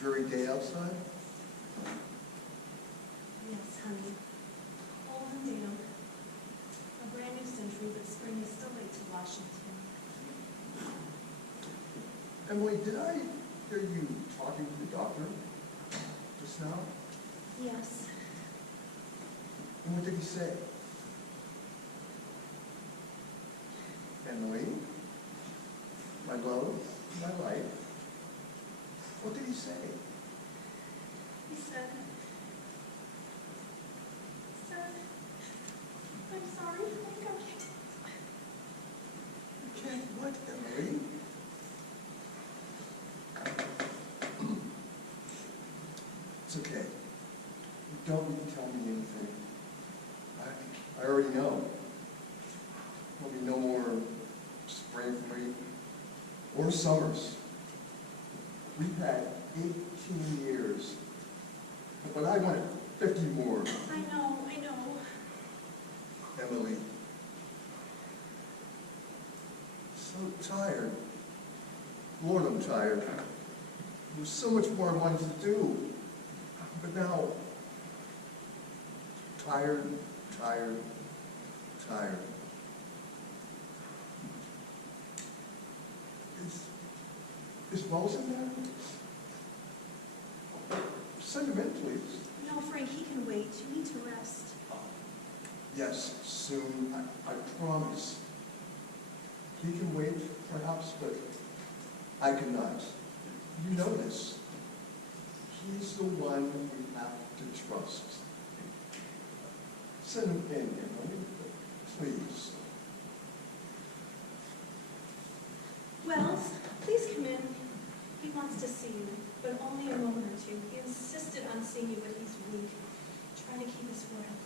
Dreary day outside? Yes, honey. Cold and damp. A brand new century, but spring is still late to Washington. Emily, did I hear you talking to the doctor just now? Yes. And what did he say? Emily, my love, my life. What did he say? He said, I'm sorry, oh my gosh. You can't what, Emily? It's okay. You don't need to tell me anything. I already know. There'll be no more spring for me or summers. We've had 18 years, but I want 50 more. I know. Emily, so tired. Lord, I'm tired. There's so much more I wanted to do, but now, tired. Is Rose in there? Send him in, please. No, Frank, he can wait. You need to rest. Yes, soon, I promise. He can wait, perhaps, but I cannot. You know this. He's the one we have to trust. Send him in, Emily, please. Wells, please come in. He wants to see you, but only a moment or two. He insisted on seeing you, but he's weak. Trying to keep his forehead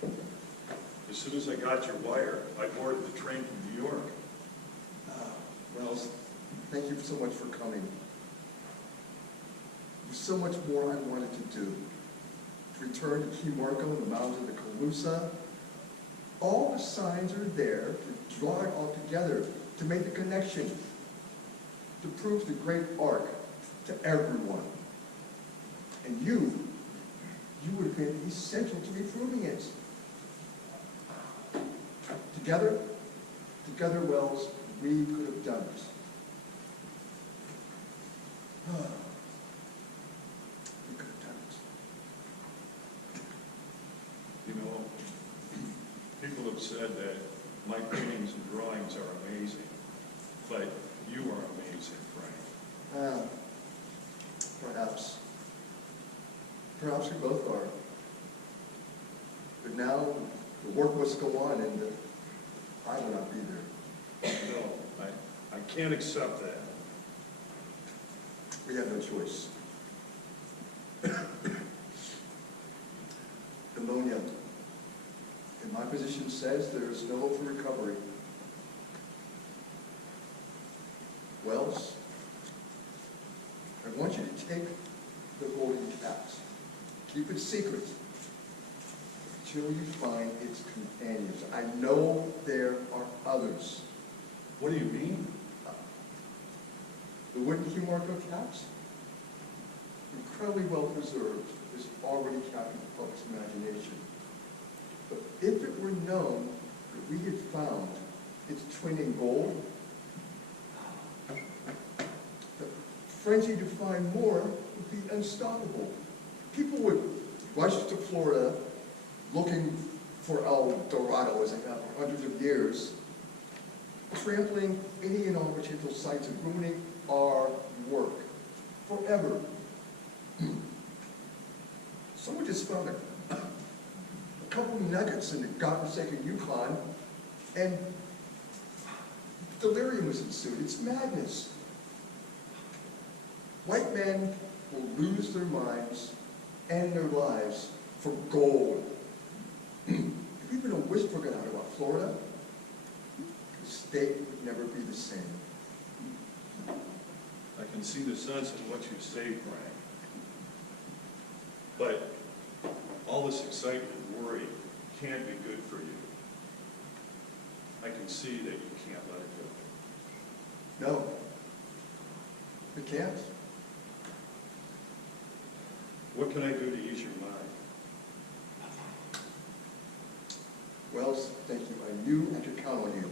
firm. As soon as I got your wire, I boarded the train from New York. Wells, thank you so much for coming. There's so much more I wanted to do. To return to Key Marco and the mountains of the Calusa. All the signs are there to draw it all together, to make the connection, to prove the great arc to everyone. And you would have been essential to me proving it. Together, Wells, we could have done it. We could have done it. You know, people have said that my paintings and drawings are amazing, but you are amazing, Frank. Perhaps. Perhaps we both are. But now the work must go on, and I will not be there. No, I can't accept that. We have no choice. Pneumonia. And my physician says there is no hope for recovery. Wells, I want you to take the golden cat. Keep it secret until you find its companions. I know there are others. What do you mean? The wooden Key Marco cat, incredibly well preserved, is already captured the public's imagination. But if it were known that we had found its twin in gold, the frenzy to find more would be unstoppable. People would rush to Florida looking for El Dorado, as they have for hundreds of years, trampling any and all potential sites and ruining our work forever. Someone just found a couple nuggets in the godforsaken Yukon, and Delirium has ensued. It's madness. White men will lose their minds and their lives for gold. If even a whisper got out about Florida, the state would never be the same. I can see the sense in what you say, Frank. But all this excitement and worry can't be good for you. I can see that you can't let it go. No, we can't. What can I do to ease your mind? Wells, thank you. I knew I could count on you.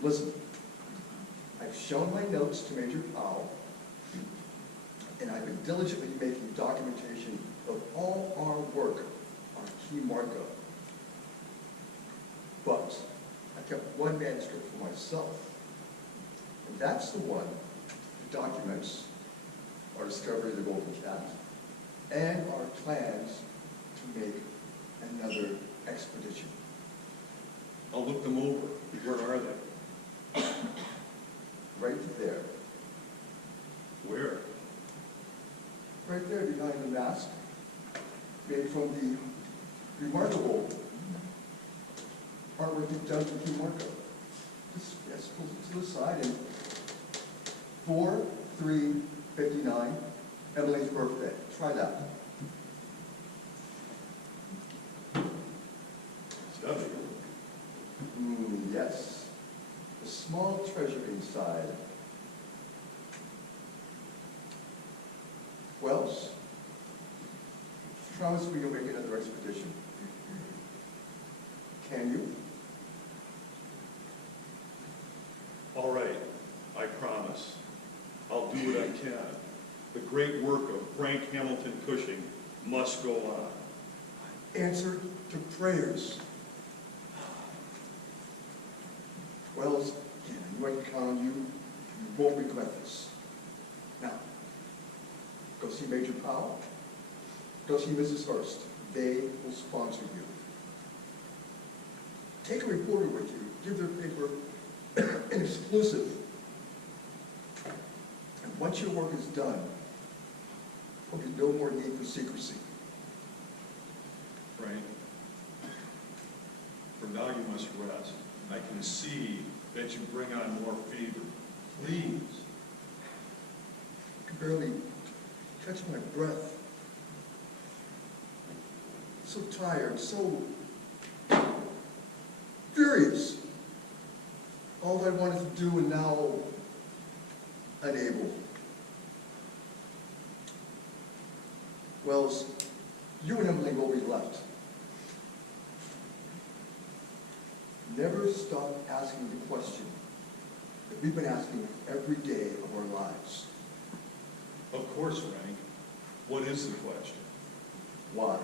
Listen, I've shown my notes to Major Powell, and I've been diligently making documentation of all our work on Key Marco. But I kept one manuscript for myself, and that's the one that documents our discovery of the Golden Cat and our plans to make another expedition. I'll look them over. Where are they? Right there. Where? Right there behind the mask, made from the remarkable artwork of Judge Key Marco. Just, yes, pull it to the side and 4/3/59, Emily's birthday. Try that. Tubby. Yes. A small treasure inside. Wells, promise me you'll make another expedition. Can you? All right, I promise. I'll do what I can. The great work of Frank Hamilton Cushing must go on. Answer to prayers. Wells, again, I knew I could count on you. You won't regret this. Now, go see Major Powell. Go see Mrs. Hurst. They will sponsor you. Take a reporter with you. Give their paper an exclusive. And once your work is done, there'll be no more need for secrecy. Frank, for now you must rest. I can see that you bring on more fever. Please. I can barely catch my breath. So tired, so furious. All I wanted to do and now unable. Wells, you and Emily will be left. Never stop asking the question that we've been asking every day of our lives. Of course, Frank. What is the question? Why?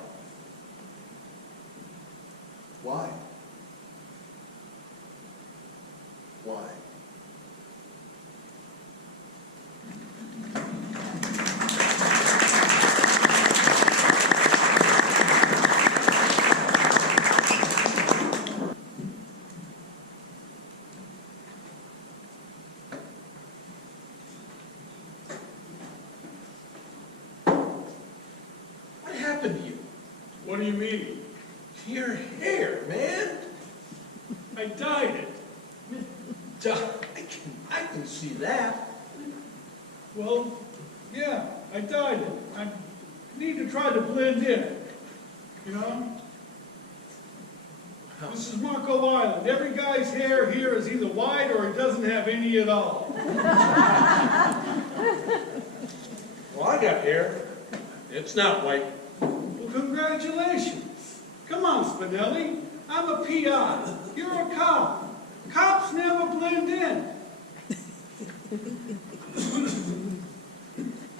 Why? Why? What happened to you? What do you mean? Your hair, man. I dyed it. Duh, I can see that. Well, yeah, I dyed it. I need to try to blend in, you know? This is Marco Island. Every guy's hair here is either white or he doesn't have any at all. Well, I got hair. It's not white. Well, congratulations. Come on, Spinelli. I'm a PI. You're a cop. Cops never blend in.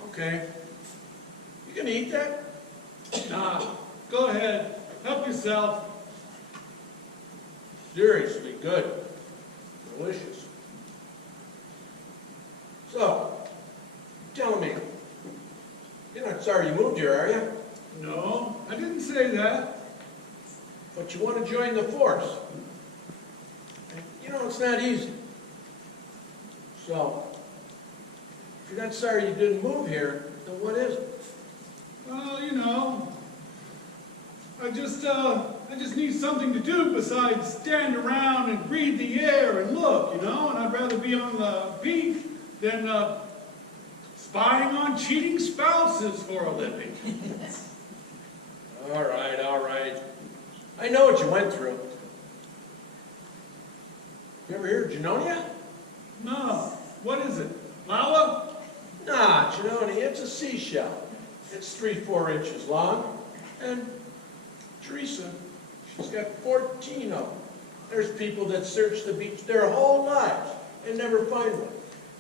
Okay. You gonna eat that? Nah, go ahead. Help yourself. Seriously good. Delicious. So, tell me, you're not sorry you moved here, are you? No, I didn't say that. But you want to join the force. You know, it's not easy. So, if you're not sorry you didn't move here, then what is it? Well, you know, I just need something to do besides stand around and breathe the air and look, you know, and I'd rather be on the beach than spying on cheating spouses for a living. All right, all right. I know what you went through. You ever hear of Junonia? No. What is it? Lava? Nah, Junonia, it's a seashell. It's 3-4 inches long. And Teresa, she's got 14 of them. There's people that search the beach their whole lives and never find one.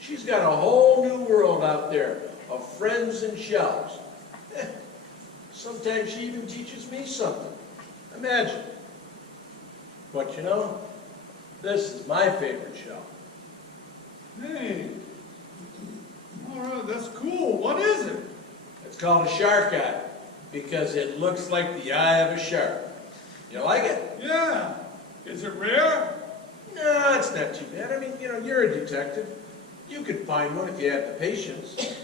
She's got a whole new world out there of friends and shells. Sometimes she even teaches me something. Imagine. But you know, this is my favorite shell. Hey. All right, that's cool. What is it? It's called a shark eye because it looks like the eye of a shark. You like it? Yeah. Is it rare? No, it's not too bad. I mean, you know, you're a detective. You could find one if you have the patience.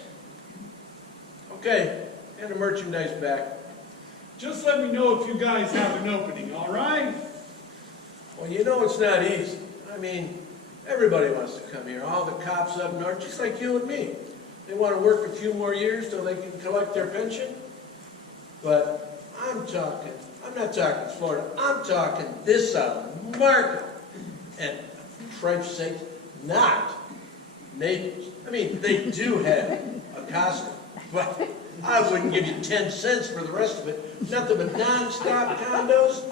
Okay, and the merchandise back. Just let me know if you guys have an opening, all right? Well, you know it's not easy. I mean, everybody wants to come here. All the cops up north, just like you and me. They want to work a few more years so they can collect their pension. But I'm not talking Florida, I'm talking this island, Marco. And for Christ's sake, not Naples. I mean, they do have a costume, but I wouldn't give you 10 cents for the rest of it. Nothing but non-stop condos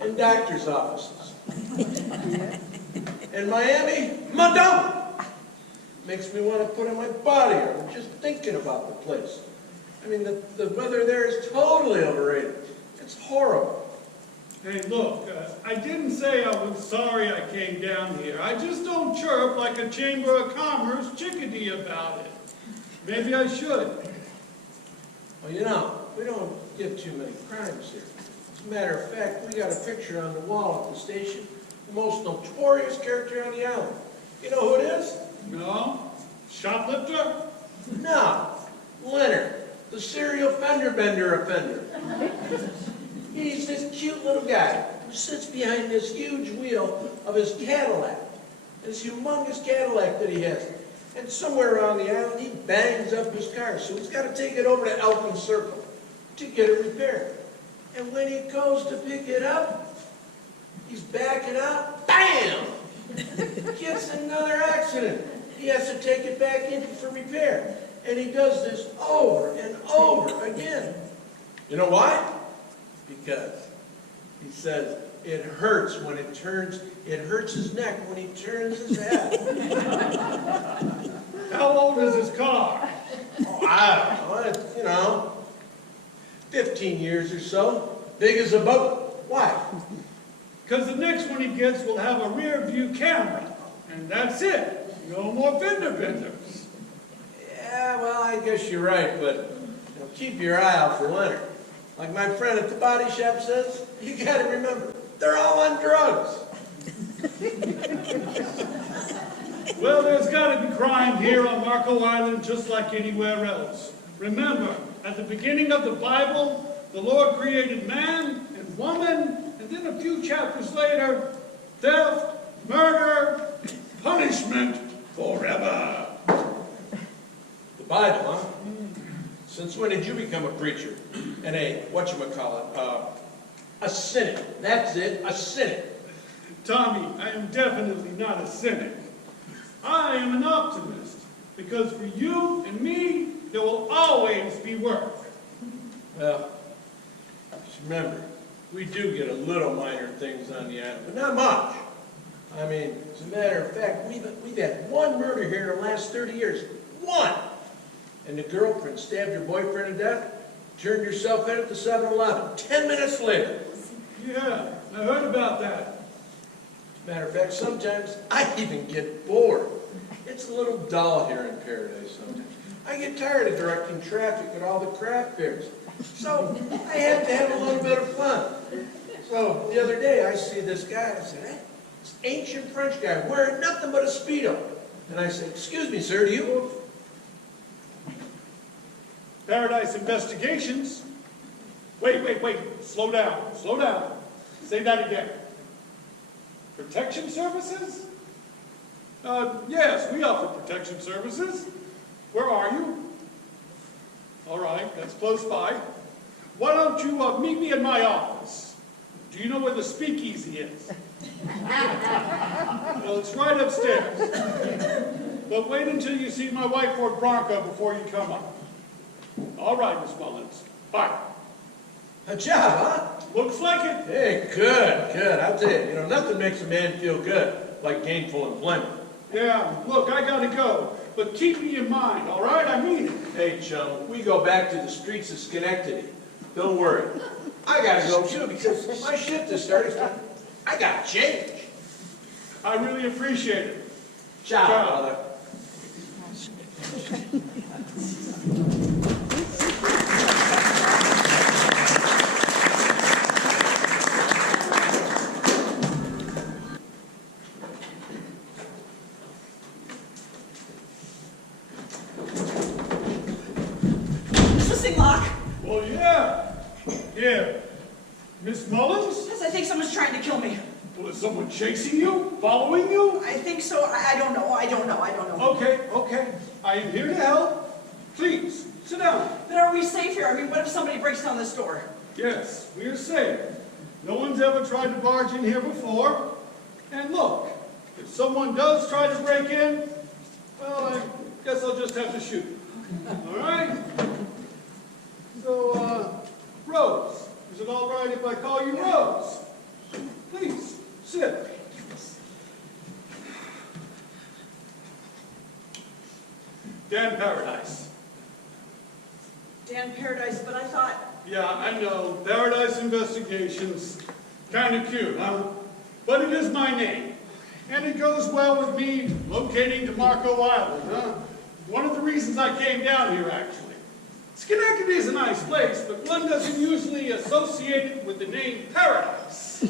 and doctor's offices. In Miami, Madera. Makes me want to put in my body or just thinking about the place. I mean, the weather there is totally overrated. It's horrible. Hey, look, I didn't say I was sorry I came down here. I just don't chirp like a Chamber of Commerce chickadee about it. Maybe I should. Well, you know, we don't get too many crimes here. As a matter of fact, we got a picture on the wall at the station, the most notorious character on the island. You know who it is? No? Shoplifter? No, Leonard, the serial fender bender offender. He's this cute little guy who sits behind this huge wheel of his Cadillac, this humongous Cadillac that he has. And somewhere around the island, he bangs up his car, so he's got to take it over to Elkin Circle to get it repaired. And when he goes to pick it up, he's backing out, bam! Gets another accident. He has to take it back in for repair. And he does this over and over again. You know why? Because he says it hurts when it turns, it hurts his neck when he turns his head. How old is his car? Oh, I don't know, it's, you know, 15 years or so. Big as a boat. Why? Because the next one he gets will have a rear view camera. And that's it. No more fender benders. Yeah, well, I guess you're right, but you know, keep your eye out for Leonard. Like my friend at the body shop says, you gotta remember, they're all on drugs. Well, there's got to be crime here on Marco Island just like anywhere else. Remember, at the beginning of the Bible, the Lord created man and woman, and then a few chapters later, theft, murder, punishment forever. The Bible, huh? Since when did you become a preacher? And a, a cynic. That's it, a cynic. Tommy, I am definitely not a cynic. I am an optimist, because for you and me, there will always be work. Well, just remember, we do get a little minor things on the island, but not much. I mean, as a matter of fact, we've had one murder here in the last 30 years. One! And the girlfriend stabbed her boyfriend to death, turned herself in at the 7-Eleven. 10 minutes later. Yeah, I heard about that. As a matter of fact, sometimes I even get bored. It's a little dull here in Paradise sometimes. I get tired of directing traffic at all the craft fairs. So I have to have a little bit of fun. So the other day I see this guy, I said, hey, this ancient French guy wearing nothing but a Speedo. And I said, excuse me, sir, do you... Paradise Investigations. Wait. Slow down. Say that again. Protection services? Yes, we offer protection services. Where are you? All right, that's close by. Why don't you meet me in my office? Do you know where the speakeasy is? Well, it's right upstairs. But wait until you see my white Ford Bronco before you come up. All right, Miss Mullins. Bye. A job, huh? Looks like it. Hey, good. I'll tell you, nothing makes a man feel good like gainful employment. Yeah, look, I gotta go. But keep me in mind, all right? I mean it. Hey, chum, we go back to the streets of Schenectady. Don't worry. I gotta go, too, because my shift is starting. I gotta change. I really appreciate it. Ciao, brother. Well, yeah. Miss Mullins? Yes, I think someone's trying to kill me. Well, is someone chasing you? Following you? I think so. I don't know. Okay. I am here to help. Please, sit down. But are we safe here? I mean, what if somebody breaks down this door? Yes, we are safe. No one's ever tried to barge in here before. And look, if someone does try to break in, well, I guess I'll just have to shoot. All right? So, Rose, is it all right if I call you Rose? Please, sit. Dan Paradise. Dan Paradise, but I thought... Yeah, I know. Paradise Investigations. Kind of cute, huh? But it is my name. And it goes well with me locating DeMarco Island, huh? One of the reasons I came down here, actually. Schenectady is a nice place, but one doesn't usually associate it with the name Paradise.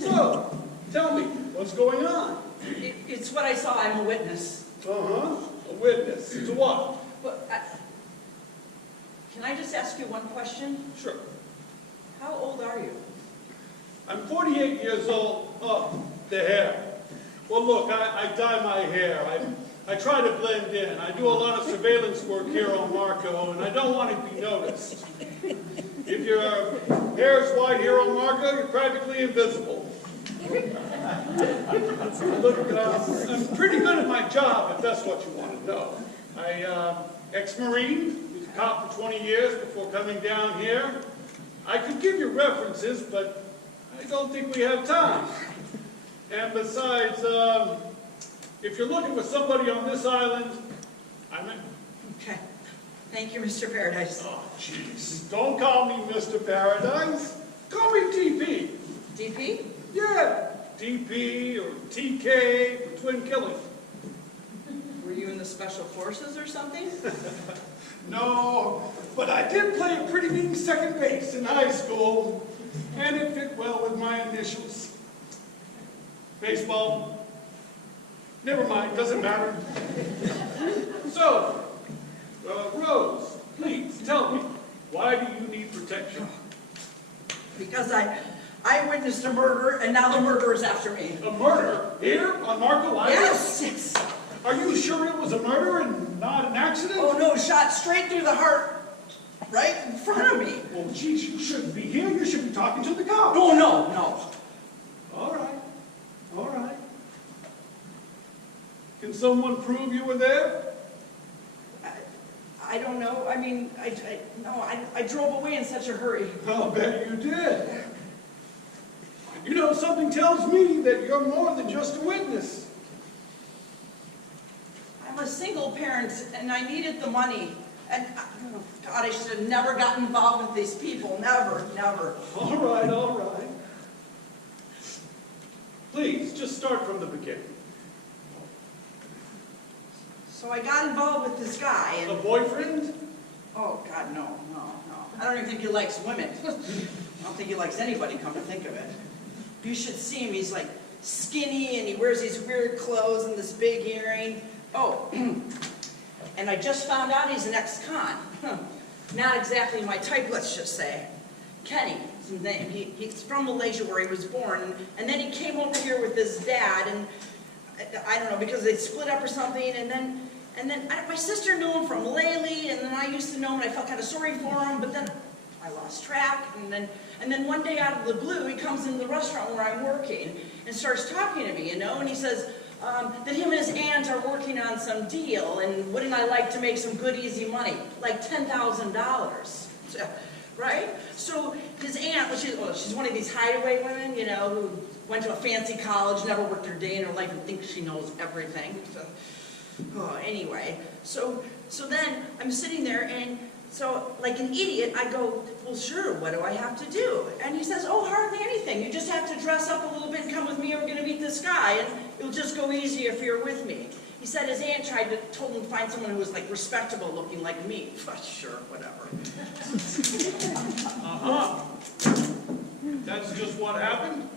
So, tell me, what's going on? It's what I saw. I'm a witness. Uh-huh. A witness. To what? But can I just ask you one question? Sure. How old are you? I'm 48 years old. Oh, the hair. Well, look, I dye my hair. I try to blend in. I do a lot of surveillance work here on Marco, and I don't want to be noticed. If your hair is white here on Marco, you're practically invisible. Look, I'm pretty good at my job, if that's what you want to know. I, ex-Marine, was a cop for 20 years before coming down here. I could give you references, but I don't think we have time. And besides, if you're looking for somebody on this island, I'm in. Okay. Thank you, Mr. Paradise. Oh, jeez. Don't call me Mr. Paradise. Call me DP. DP? Yeah. DP or TK for Twin Killing. Were you in the Special Forces or something? No, but I did play a pretty mean second base in high school, and it fit well with my initials. Baseball. Never mind, doesn't matter. So, Rose, please tell me, why do you need protection? Because I witnessed a murder, and now the murderer is after me. A murder? Here on Marco Island? Yes. Are you sure it was a murder and not an accident? Oh no, shot straight through the heart, right in front of me. Well, geez, you shouldn't be here. You should be talking to the cops. Oh no. All right. Can someone prove you were there? I don't know. I mean, I drove away in such a hurry. I'll bet you did. You know, something tells me that you're more than just a witness. I'm a single parent, and I needed the money. And, oh God, I should have never gotten involved with these people. Never. All right. Please, just start from the beginning. So I got involved with this guy, and... A boyfriend? Oh, God, no. I don't even think he likes women. I don't think he likes anybody, come to think of it. You should see him. He's like skinny and he wears these weird clothes and this big earring. Oh, and I just found out he's an ex-con. Not exactly my type, let's just say. Kenny is his name. He's from Malaysia where he was born, and then he came over here with his dad, and I don't know, because they split up or something, and then my sister knew him from Laylee, and then I used to know him, and I felt kind of sorry for him, but then I lost track, and then one day out of the blue, he comes into the restaurant where I'm working and starts talking to me, you know, and he says that him and his aunt are working on some deal, and wouldn't I like to make some good, easy money, like $10,000, right? So his aunt, she's one of these hideaway women, you know, who went to a fancy college, never worked her day in her life, and thinks she knows everything. So, anyway, so then I'm sitting there, and so like an idiot, I go, well, sure, what do I have to do? And he says, oh, hardly anything. You just have to dress up a little bit and come with me, and we're going to meet this guy, and it'll just go easier if you're with me. He said his aunt told him to find someone who was like respectable looking like me. Sure, whatever. That's just what happened?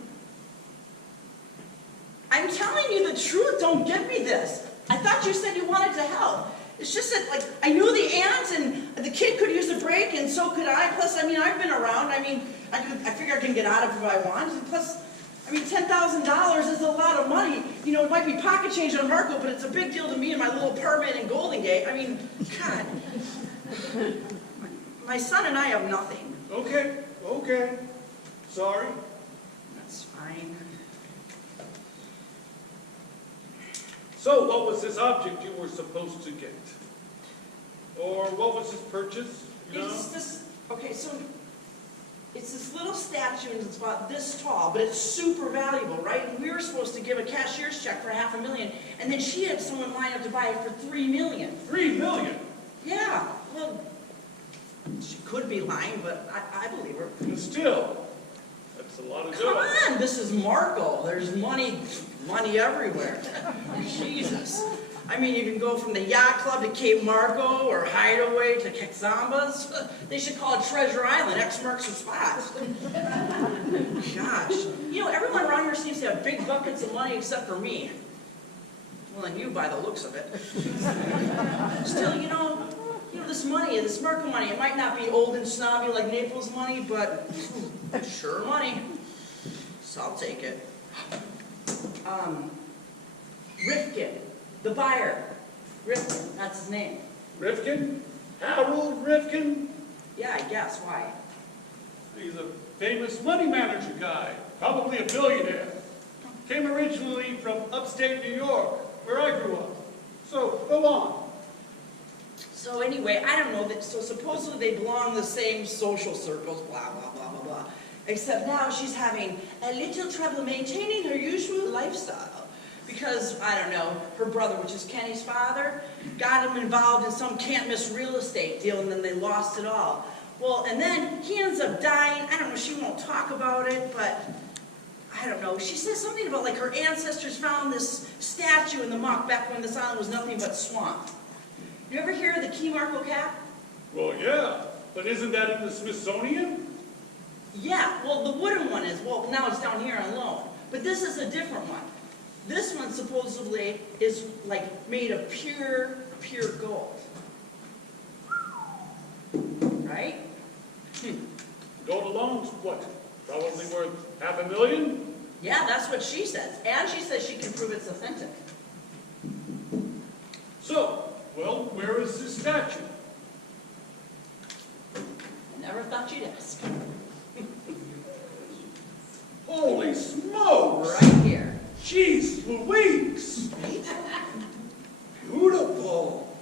I'm telling you the truth, don't give me this. I thought you said you wanted to help. It's just that, like, I knew the aunt, and the kid could use a break, and so could I. Plus, I mean, I've been around. I mean, I figure I can get out of it if I want. And plus, I mean, $10,000 is a lot of money. You know, it might be pocket change on Marco, but it's a big deal to me and my little apartment in Golden Gate. I mean, God. My son and I have nothing. Okay. Sorry. That's fine. So, what was this object you were supposed to get? Or what was this purchase? You know? It's this, okay, so it's this little statue, and it's about this tall, but it's super valuable, right? And we were supposed to give a cashier's check for $500,000, and then she had someone line up to buy it for $3 million. $3 million? Yeah, well, she could be lying, but I believe her. And still, that's a lot of dough. Come on, this is Marco. There's money everywhere. Jesus. I mean, you can go from the yacht club to Cape Marco or Hideaway to Quetzambas. They should call it Treasure Island. X marks the spot. Gosh. You know, everyone around here seems to have big buckets of money except for me. Well, and you by the looks of it. Still, you know, this money, this Marco money, it might not be old and snobby like Naples money, but sure money. So I'll take it. RIFKIN, the buyer. RIFKIN, that's his name. Rifkin? Harold Rifkin? Yeah, I guess. Why? He's a famous money manager guy, probably a billionaire. Came originally from upstate New York, where I grew up. So, go on. So anyway, I don't know, so supposedly they belong in the same social circles, blah, blah, blah, blah, blah. Except now she's having a little trouble maintaining her usual lifestyle. Because, I don't know, her brother, which is Kenny's father, got him involved in some can't-miss real estate deal, and then they lost it all. Well, and then he ends up dying. I don't know, she won't talk about it, but I don't know. She says something about, like, her ancestors found this statue in the muck back when this island was nothing but swamp. You ever hear of the Key Marco cap? Well, yeah, but isn't that in the Smithsonian? Yeah, well, the wooden one is. Well, now it's down here on loan. But this is a different one. This one supposedly is like made of pure gold. Right? Gold alone's what? Probably worth $500,000? Yeah, that's what she says. And she says she can prove it's authentic. So, well, where is this statue? I never thought you'd ask. Holy smokes! Right here. Jeez Louise! Right? Beautiful!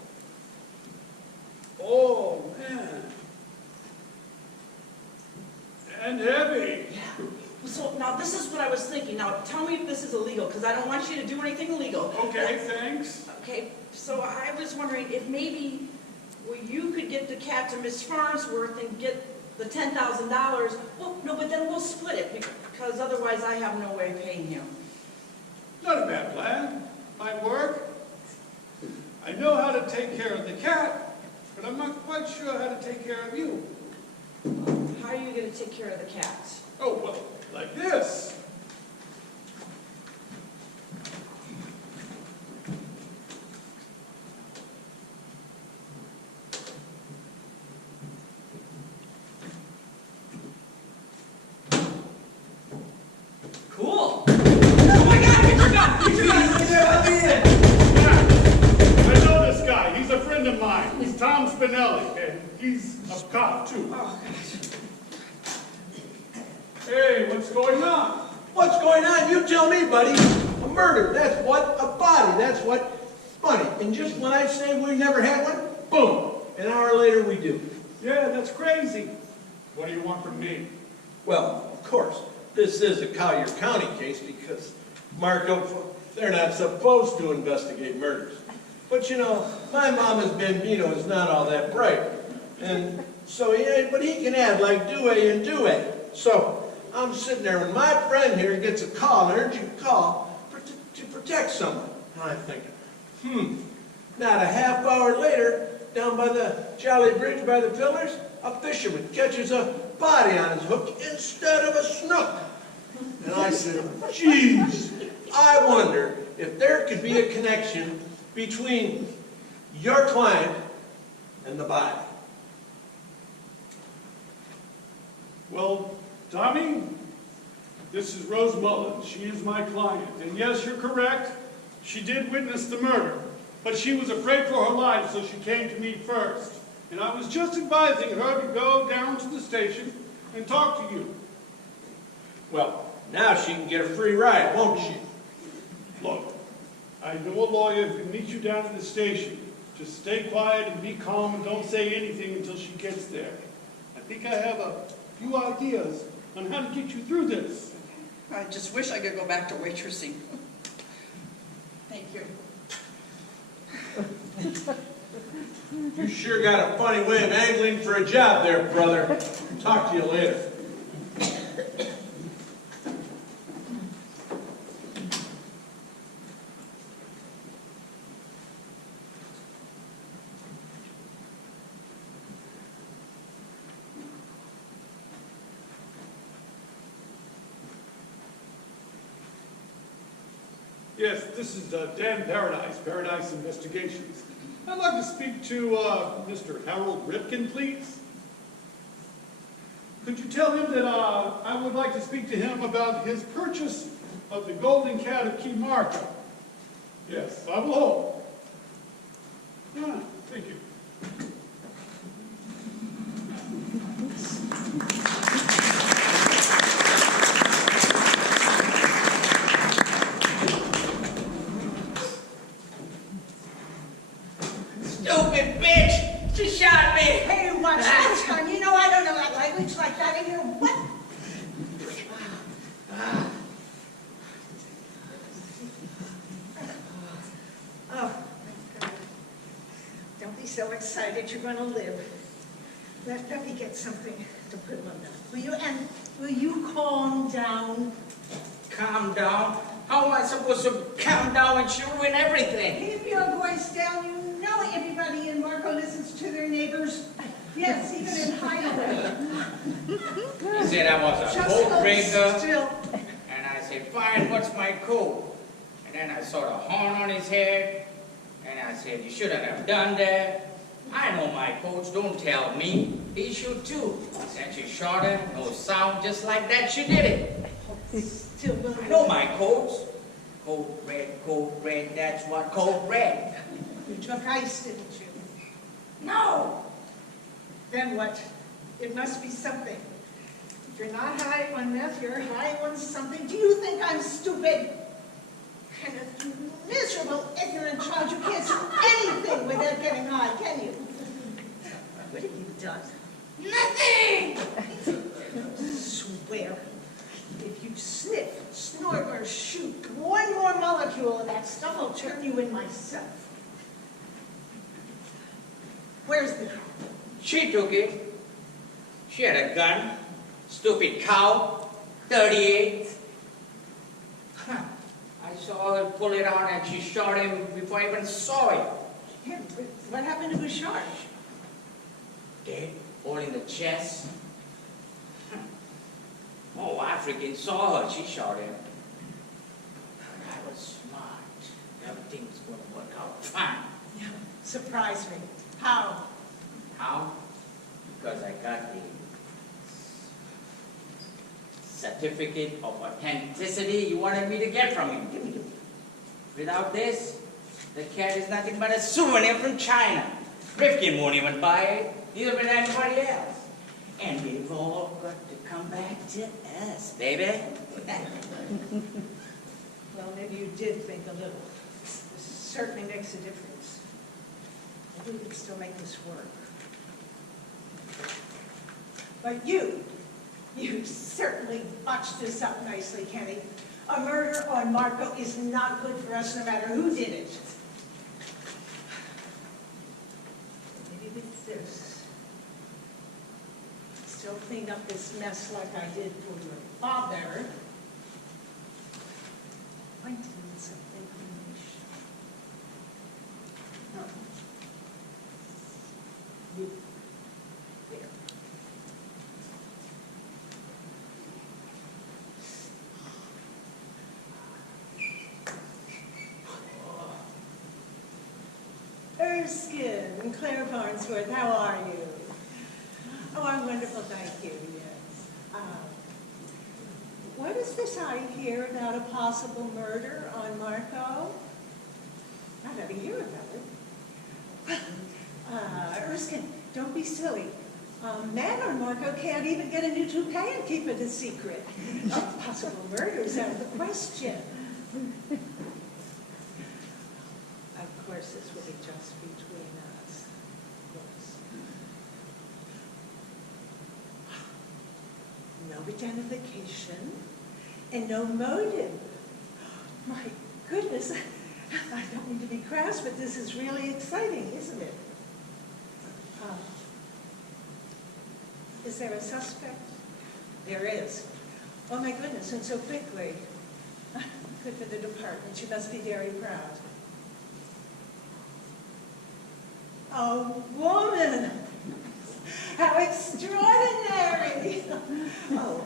Oh, man. And heavy. Yeah. So now this is what I was thinking. Now tell me if this is illegal, because I don't want you to do anything illegal. Okay, thanks. Okay, so I was wondering if maybe you could get the cat to Miss Farnsworth and get the $10,000. Well, no, but then we'll split it, because otherwise I have no way of paying him. Not a bad plan. Might work. I know how to take care of the cat, but I'm not quite sure how to take care of you. How are you going to take care of the cat? Oh, well, like this. cop, too. Oh, gosh. Hey, what's going on? What's going on? You tell me, buddy. A murder, that's what. A body, that's what. Funny. And just when I say we never had one, boom. An hour later we do. Yeah, that's crazy. What do you want from me? Well, of course, this is a Collier County case because Marco, they're not supposed to investigate murders. But you know, my mama's Bambino is not all that bright. And so, yeah, but he can add like do and do. So, I'm sitting there when my friend here gets a call, an urgent call to protect someone. And I'm thinking, not a half hour later, down by the Jolly Bridge by the pillars, a fisherman catches a body on his hook instead of a snook. And I said, geez, I wonder if there could be a connection between your client and the body. Well, Tommy, this is Rose Mullins. She is my client. And yes, you're correct. She did witness the murder. But she was afraid for her life, so she came to me first. And I was just advising her to go down to the station and talk to you. Well, now she can get a free ride, won't she? Look, I know a lawyer who can meet you down at the station. Just stay quiet and be calm and don't say anything until she gets there. I think I have a few ideas on how to get you through this. I just wish I could go back to waitressing. Thank you. You sure got a funny way of angling for a job there, brother. Talk to you later. Yes, this is Dan Paradise Investigations. I'd like to speak to Mr. Harold Rifkin, please. Could you tell him that I would like to speak to him about his purchase of the Golden Cat of Key Marco? Yes, I will hold. Yeah, thank you. Stupid bitch! She shot me! Hey, watch this, son. You know I don't know that language like that. And you know what? Oh, my God. Don't be so excited. You're going to live. Let me get something to put on that. Will you? And will you calm down? Calm down? How am I supposed to calm down when she ruined everything? Keep your voice down. You know everybody in Marco listens to their neighbors. Yes, even in Hideaway. He said I was a Just code hold breaker. still. And I said, fine, what's my code? And then I saw the horn on his head. And I said, you shouldn't have done that. I know my codes, don't tell me. He should too. And she shot him, no sound, just like that she did it. Still will. I know my codes. Code red, that's what code red. You took ice, didn't you? No. Then what? It must be something. If you're not high on meth, you're high on something. Do you think I'm stupid? Kind of miserable, ignorant child. You can't do anything without getting high, can you? What have you done? Nothing! Swear. If you sniff, snort, or shoot one more molecule of that stuff, I'll turn you in myself. Where's the car? She took it. She had a gun. Stupid cow. 38. I saw her pull it out and she shot him before I even saw it. Yeah, but what happened to his charge? Dead, all in the chest. Oh, African saw her. She shot him. But I was smart. Everything's going to work out fine. Yeah, surprise me. How? How? Because I got the certificate of authenticity you wanted me to get from him. Give me. Without this, the cat is nothing but a souvenir from China. Rifkin won't even buy it. neither would anybody else. And we've all got to come back to us, baby. Well, maybe you did think a little. This certainly makes a difference. Maybe we can still make this work. But you certainly botched this up nicely, Kenny. A murder on Marco is not good for us, no matter who did it. Maybe with this, still clean up this mess like I did for your father. Might need some information. You, there. Erskine and Claire Farnsworth, how are you? Oh, I'm wonderful, thank you, yes. What is this I hear about a possible murder on Marco? Not that I hear about it. Erskine, don't be silly. Man on Marco can't even get a new toupee and keep it a secret. Possible murder's out of the question. Of course, this will be just between us. Of course. No identification and no motive. My goodness, I don't mean to be crass, but this is really exciting, isn't it? Is there a suspect? There is. Oh my goodness, and so quickly. Good for the department. You must be very proud. A woman! How extraordinary! Oh,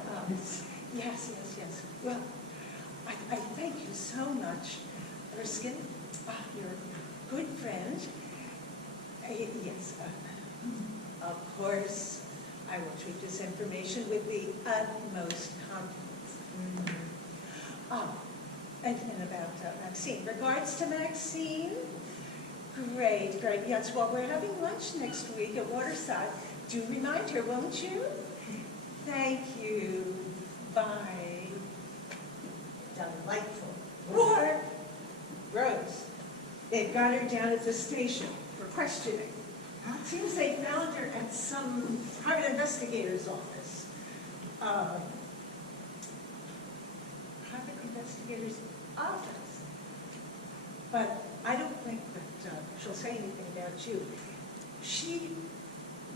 yes. Well, I thank you so much, Erskine. You're a good friend. Yes, of course, I will treat this information with the utmost confidence. And about Maxine. Regards to Maxine? Great. Yes, well, we're having lunch next week at Waterside. Do remind her, won't you? Thank you. Bye. Delightful. Or, Rose, they've got her down at the station for questioning. Seems they found her at some private investigator's office. Private investigator's office. But I don't think that she'll say anything about you. She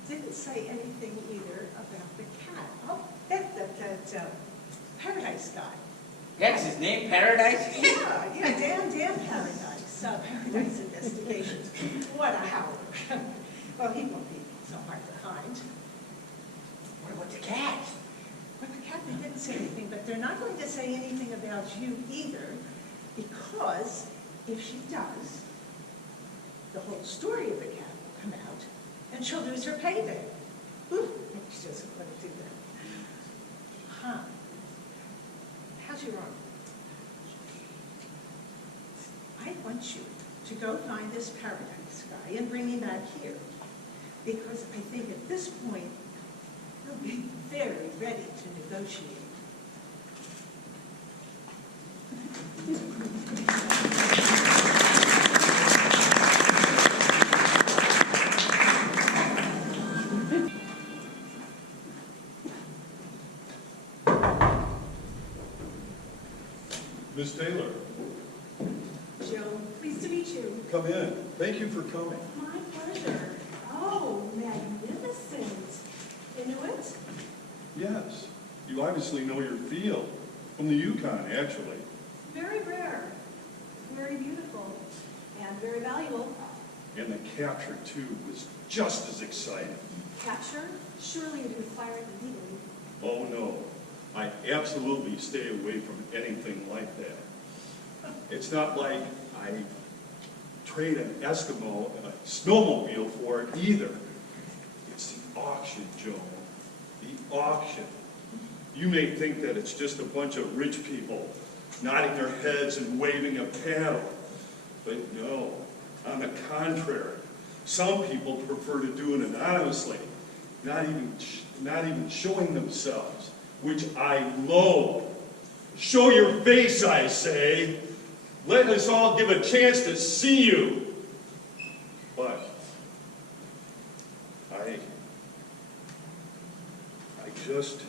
didn't say anything either about the cat. Oh, that Paradise guy. That's his name, Paradise? Yeah, Dan Paradise. Paradise Investigations. What a howler. Well, he won't be so hard to find. What about the cat? Well, the cat, they didn't say anything, but they're not going to say anything about you either, because if she does, the whole story of the cat will come out, and she'll lose her payday. Ooh, she doesn't want to do that. How's your arm? I want you to go find this Paradise guy and bring him back here, because I think at this point, he'll be very ready to negotiate. Miss Taylor, Joe, pleased to meet you. come in. Thank you for coming. My pleasure. Oh, magnificent. Inuit? Yes, you obviously know your field. From the Yukon, actually. Very rare, very beautiful, and very valuable. And the capture, too, was just as exciting. Capture? Surely you'd acquire it illegally. Oh, no. I absolutely stay away from anything like that. It's not like I trade an Eskimo and a snowmobile for it either. It's the auction, Joan. The auction. You may think that it's just a bunch of rich people nodding their heads and waving a paddle. But no, on the contrary, Some people prefer to do it anonymously, not even showing themselves, which I loathe. Show your face, I say. Let us all give a chance to see you. But I just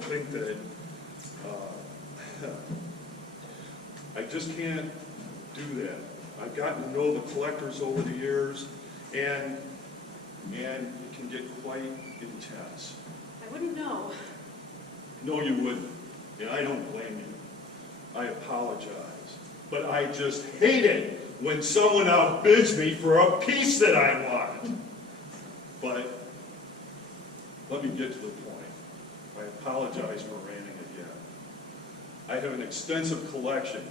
think that I just can't do that. I've gotten to know the collectors over the years, and it can get quite intense. I wouldn't know. No, you wouldn't, and I don't blame you. I apologize. But I just hate it when someone outbids me for a piece that I want. But let me get to the point. I apologize for ranting again. I have an extensive collection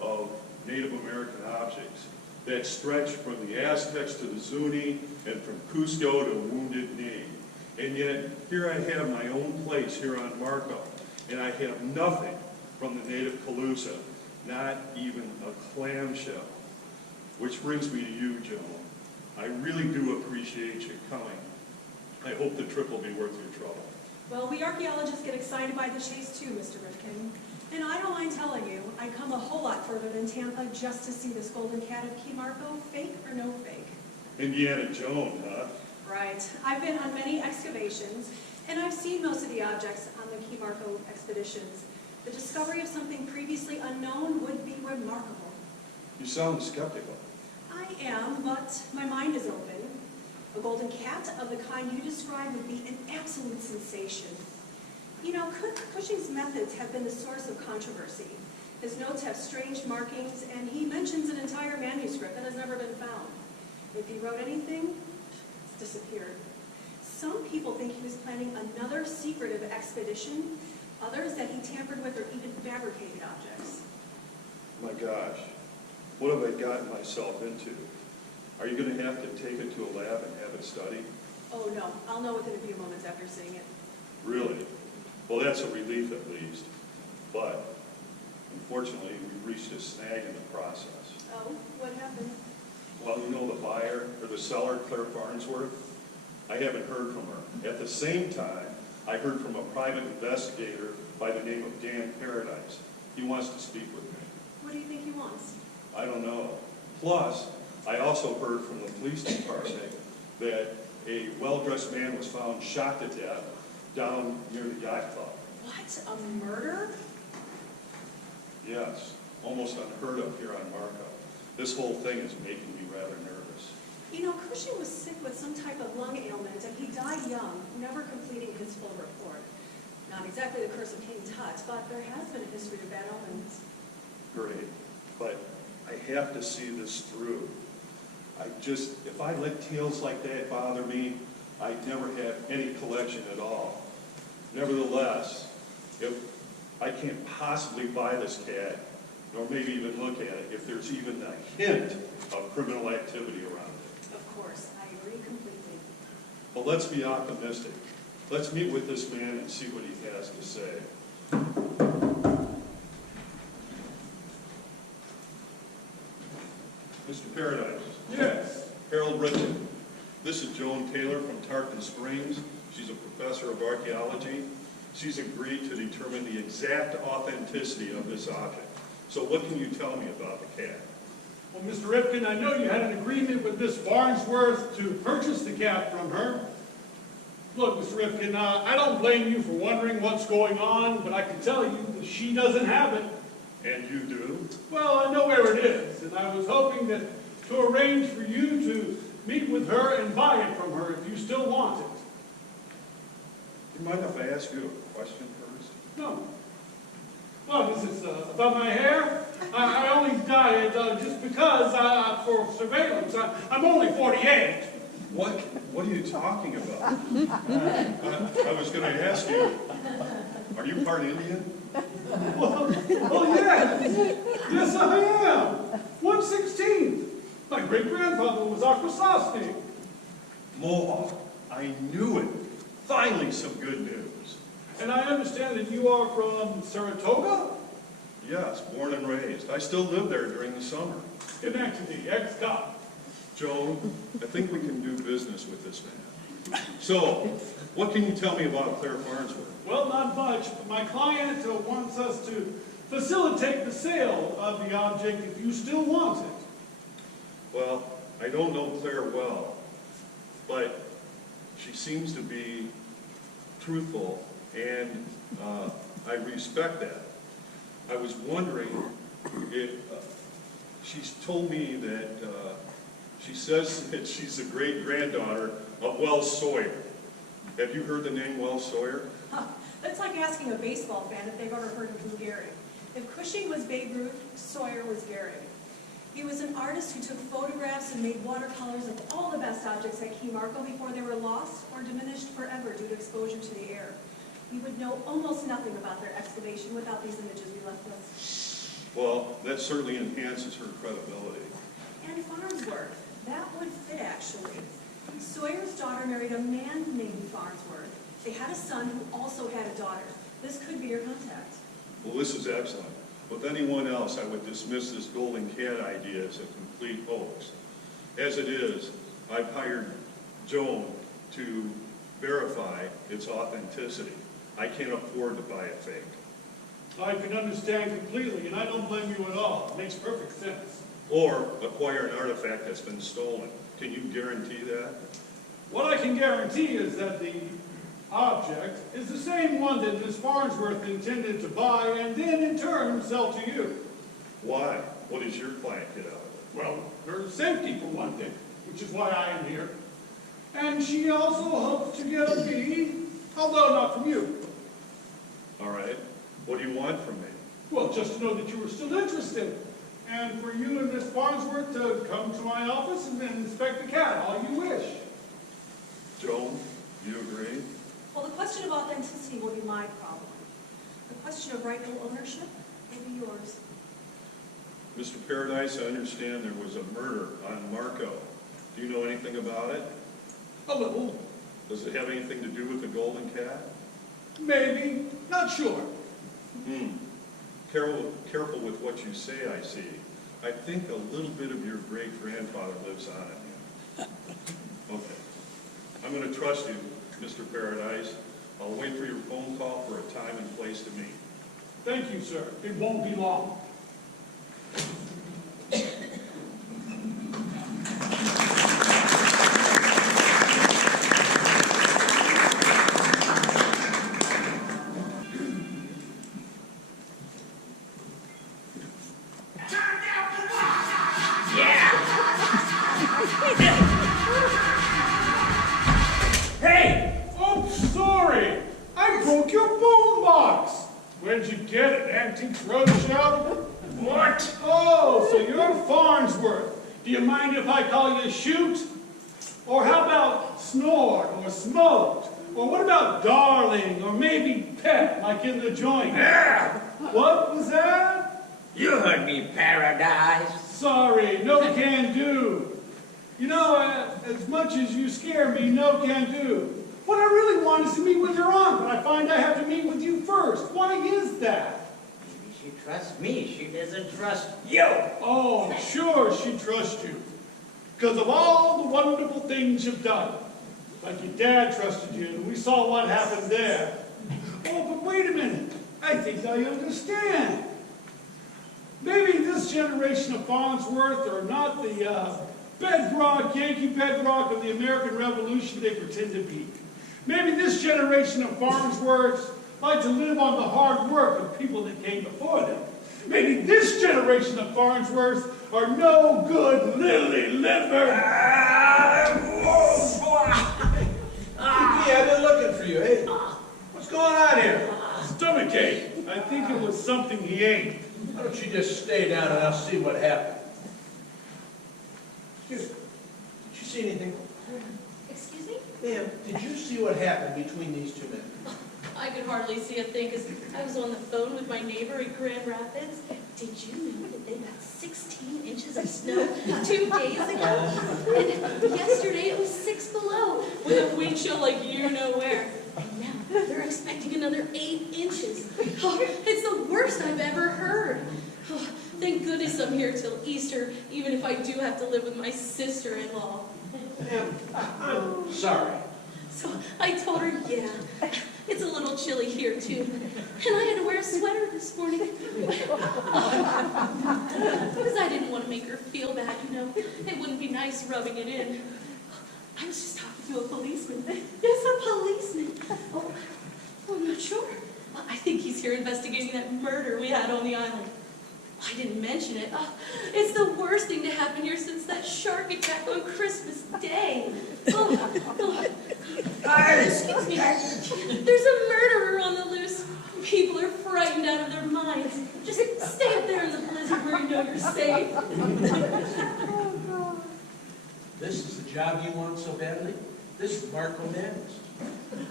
of Native American objects that stretch from the Aztecs to the Zuni and from Cusco to Wounded Knee. And yet, here I have my own place here on Marco, and I have nothing from the native Calusa, not even a clamshell. Which brings me to you, Joan. I really do appreciate you coming. I hope the trip will be worth your trouble. Well, we archaeologists get excited by the chase too, Mr. Rifkin. And I don't mind telling you, I'd come a whole lot further than Tampa just to see this golden cat of Key Marco, fake or no fake. Indiana Joan, huh? Right. I've been on many excavations, and I've seen most of the objects on the Key Marco expeditions. The discovery of something previously unknown would be remarkable. You sound skeptical. I am, but my mind is open. A golden cat of the kind you describe would be an absolute sensation. You know, Cushing's methods have been the source of controversy. His notes have strange markings, and he mentions an entire manuscript that has never been found. If he wrote anything, it's disappeared. Some people think he was planning another secretive expedition, others that he tampered with or even fabricated objects. My gosh, what have I gotten myself into? Are you going to have to take it to a lab and have it studied? Oh no, I'll know within a few moments after seeing it. Really? Well, that's a relief at least. But, unfortunately, we reached a snag in the process. Oh, what happened? Well, you know the buyer, or the seller, Claire FARNSWORTH? I haven't heard from her. At the same time, I heard from a private investigator by the name of Dan Paradise. He wants to speak with me. What do you think he wants? I don't know. Plus, I also heard from the police department that a well-dressed man was found shot to death down near the yacht club. What? A murder? Yes, almost unheard of here on Marco. This whole thing is making me rather nervous. You know, Cushing was sick with some type of lung ailment, and he died young, never completing his full report. Not exactly the curse of King Tut, but there has been a history of bad omens. Great, but I have to see this through. If I let tales like that bother me, I'd never have any collection at all. Nevertheless, I can't possibly buy this cat, nor maybe even look at it, if there's even a hint of criminal activity around it. Of course, I agree completely. But let's be optimistic. Let's meet with this man and see what he has to say. Mr. Paradise. Yes. Harold Rifkin. This is Joan Taylor from Tarpon Springs. She's a professor of archaeology. She's agreed to determine the exact authenticity of this object. So what can you tell me about the cat? Well, Mr. Rifkin, I know you had an agreement with Miss FARNSWORTH to purchase the cat from her. Look, Mr. Rifkin, I don't blame you for wondering what's going on, but I can tell you that she doesn't have it. And you do? Well, I know where it is, and I was hoping to arrange for you to meet with her and buy it from her if you still want it. You mind if I ask you a question first? No. Well, this is about my hair. I only dye it just because for surveillance. I'm only 48. What are you talking about? I was going to ask you, are you part Indian? Well, yes. Yes, I am. 1/16. My great-grandfather was Akwesasne. Mohawk. I knew it. Finally, some good news. And I understand that you are from Saratoga? Yes, born and raised. I still live there during the summer. Schenectady, ex-cop. Joan, I think we can do business with this man. So, what can you tell me about Claire Farnsworth? Well, not much, but my client wants us to facilitate the sale of the object if you still want it. Well, I don't know Claire well, but she seems to be truthful, and I respect that. I was wondering if she's told me that she says that she's the great-granddaughter of Wells Sawyer. Have you heard the name Wells Sawyer? That's like asking a baseball fan if they've ever heard of Lou Gehrig. If Cushing was Babe Ruth, Sawyer was Gehrig. He was an artist who took photographs and made watercolors of all the best objects at Key Marco before they were lost or diminished forever due to exposure to the air. We would know almost nothing about their excavation without these images we left us. Well, that certainly enhances her credibility. And Farnsworth. That would fit, actually. Sawyer's daughter married a man named Farnsworth. They had a son who also had a daughter. This could be your contact. Well, this is excellent. With anyone else, I would dismiss this golden cat idea as a complete hoax. As it is, I've hired Joan to verify its authenticity. I can't afford to buy a fake. I can understand completely, and I don't blame you at all. It makes perfect sense. Or acquire an artifact that's been stolen. Can you guarantee that? What I can guarantee is that the object is the same one that Miss Farnsworth intended to buy and then in turn sell to you. Why? What does your client get out of it? Well, her safety for one thing, which is why I am here. And she also hopes to get a fee, although not from you. All right. What do you want from me? Well, just to know that you were still interested. And for you and Miss Farnsworth to come to my office and inspect the cat, all you wish. Joan, you agree? Well, the question of authenticity will be my problem. The question of rightful ownership will be yours. Mr. Paradise, I understand there was a murder on Marco. Do you know anything about it? A little. Does it have anything to do with the golden cat? Maybe. Not sure. Careful with what you say, I see. I think a little bit of your great-grandfather lives on in you. Okay. I'm going to trust you, Mr. Paradise. I'll wait for your phone call for a time and place to meet. Thank you, sir. It won't be long. Where'd you get it? Antiques Roadshow? What? Oh, so you're Farnsworth. Do you mind if I call you Shoot? Or how about Snort or Smoked? Or what about Darling or maybe Pet, like in the joint? Yeah. What was that? You heard me, Paradise. Sorry, no can do. You know, as much as you scare me, no can do. What I really want is to meet with your aunt, but I find I have to meet with you first. Why is that? Maybe she trusts me. She doesn't trust you. Oh, sure she trusts you. Because of all the wonderful things you've done. Like your dad trusted you, and we saw what happened there. Oh, but wait a minute. I think I understand. Maybe this generation of Farnsworth are not the bedrock, Yankee bedrock of the American Revolution they pretend to be. Maybe this generation of Farnsworths like to live on the hard work of people that came before them. Maybe this generation of Farnsworths are no good lily liver. I've been looking for you. Hey, what's going on here? Stomachache. I think it was something he ate. Why don't you just stay down and I'll see what happened. Excuse me. Did you see anything? Excuse me? Ma'am, did you see what happened between these two men? I could hardly see a thing because I was on the phone with my neighbor in Grand Rapids. Did you know that they got 16 inches of snow 2 days ago? And yesterday it was 6 below with a wind chill like you know where. And now they're expecting another 8 inches. Oh, it's the worst I've ever heard. Oh, Thank goodness I'm here till Easter, even if I do have to live with my sister-in-law. I'm sorry. So I told her, yeah, it's a little chilly here too. And I had to wear a sweater this morning. Because I didn't want to make her feel bad, you know. It wouldn't be nice rubbing it in. I was just talking to a policeman. Yes, a policeman. Oh, I'm not sure. Well, I think he's here investigating that murder we had on the island. I didn't mention it. Oh, it's the worst thing to happen here since that shark attack on Christmas Day. Oh. Excuse me. There's a murderer on the loose. People are frightened out of their minds. Just stay up there in the blizzard where you know you're safe. This is the job you want so badly? This is Marco Madness.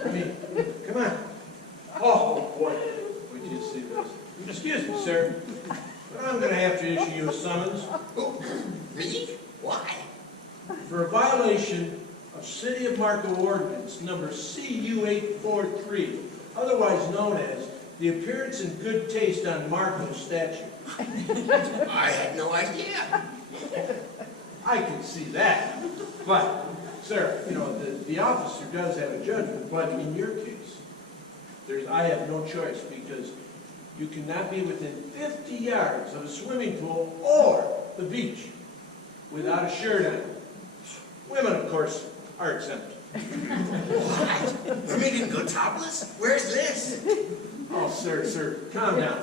I mean, come on. Oh, boy. Would you see this? Excuse me, sir. But I'm going to have to issue you a summons. Oh, me? Why? For a violation of City of Marco Ordinance number CU843, otherwise known as the appearance in good taste on Marco statute. I had no idea. I can see that. But, sir, you know, the officer does have a judgment, but in your case, I have no choice because you cannot be within 50 yards of a swimming pool or the beach without a shirt on. Women, of course, are exempt. What? Women can go topless? Where's this? Oh, sir, calm down.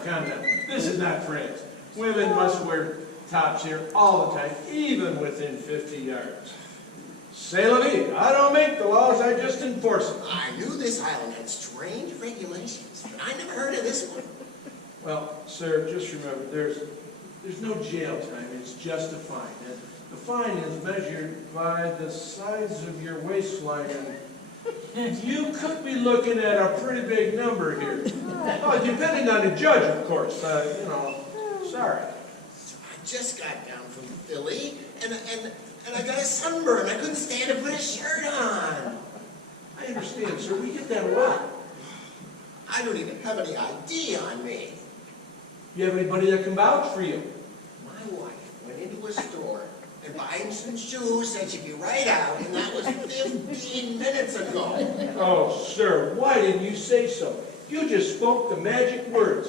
This is not France. Women must wear tops here all the time, even within 50 yards. C'est la vie. I don't make the laws, I just enforce them. I knew this island had strange regulations, but I never heard of this one. Well, sir, just remember, there's no jail time, it's just a fine. And the fine is measured by the size of your waistline, and you could be looking at a pretty big number here. Oh, depending on the judge, of course, you know, sorry. So I just got down from Philly, and I got a sunburn. I couldn't stand to put a shirt on. I understand, sir, we get that a lot. I don't even have any ID on me. You have anybody that can vouch for you? My wife went into a store and buying some shoes, said she'd be right out, and that was 15 minutes ago. Oh, sir, why didn't you say so? You just spoke the magic words.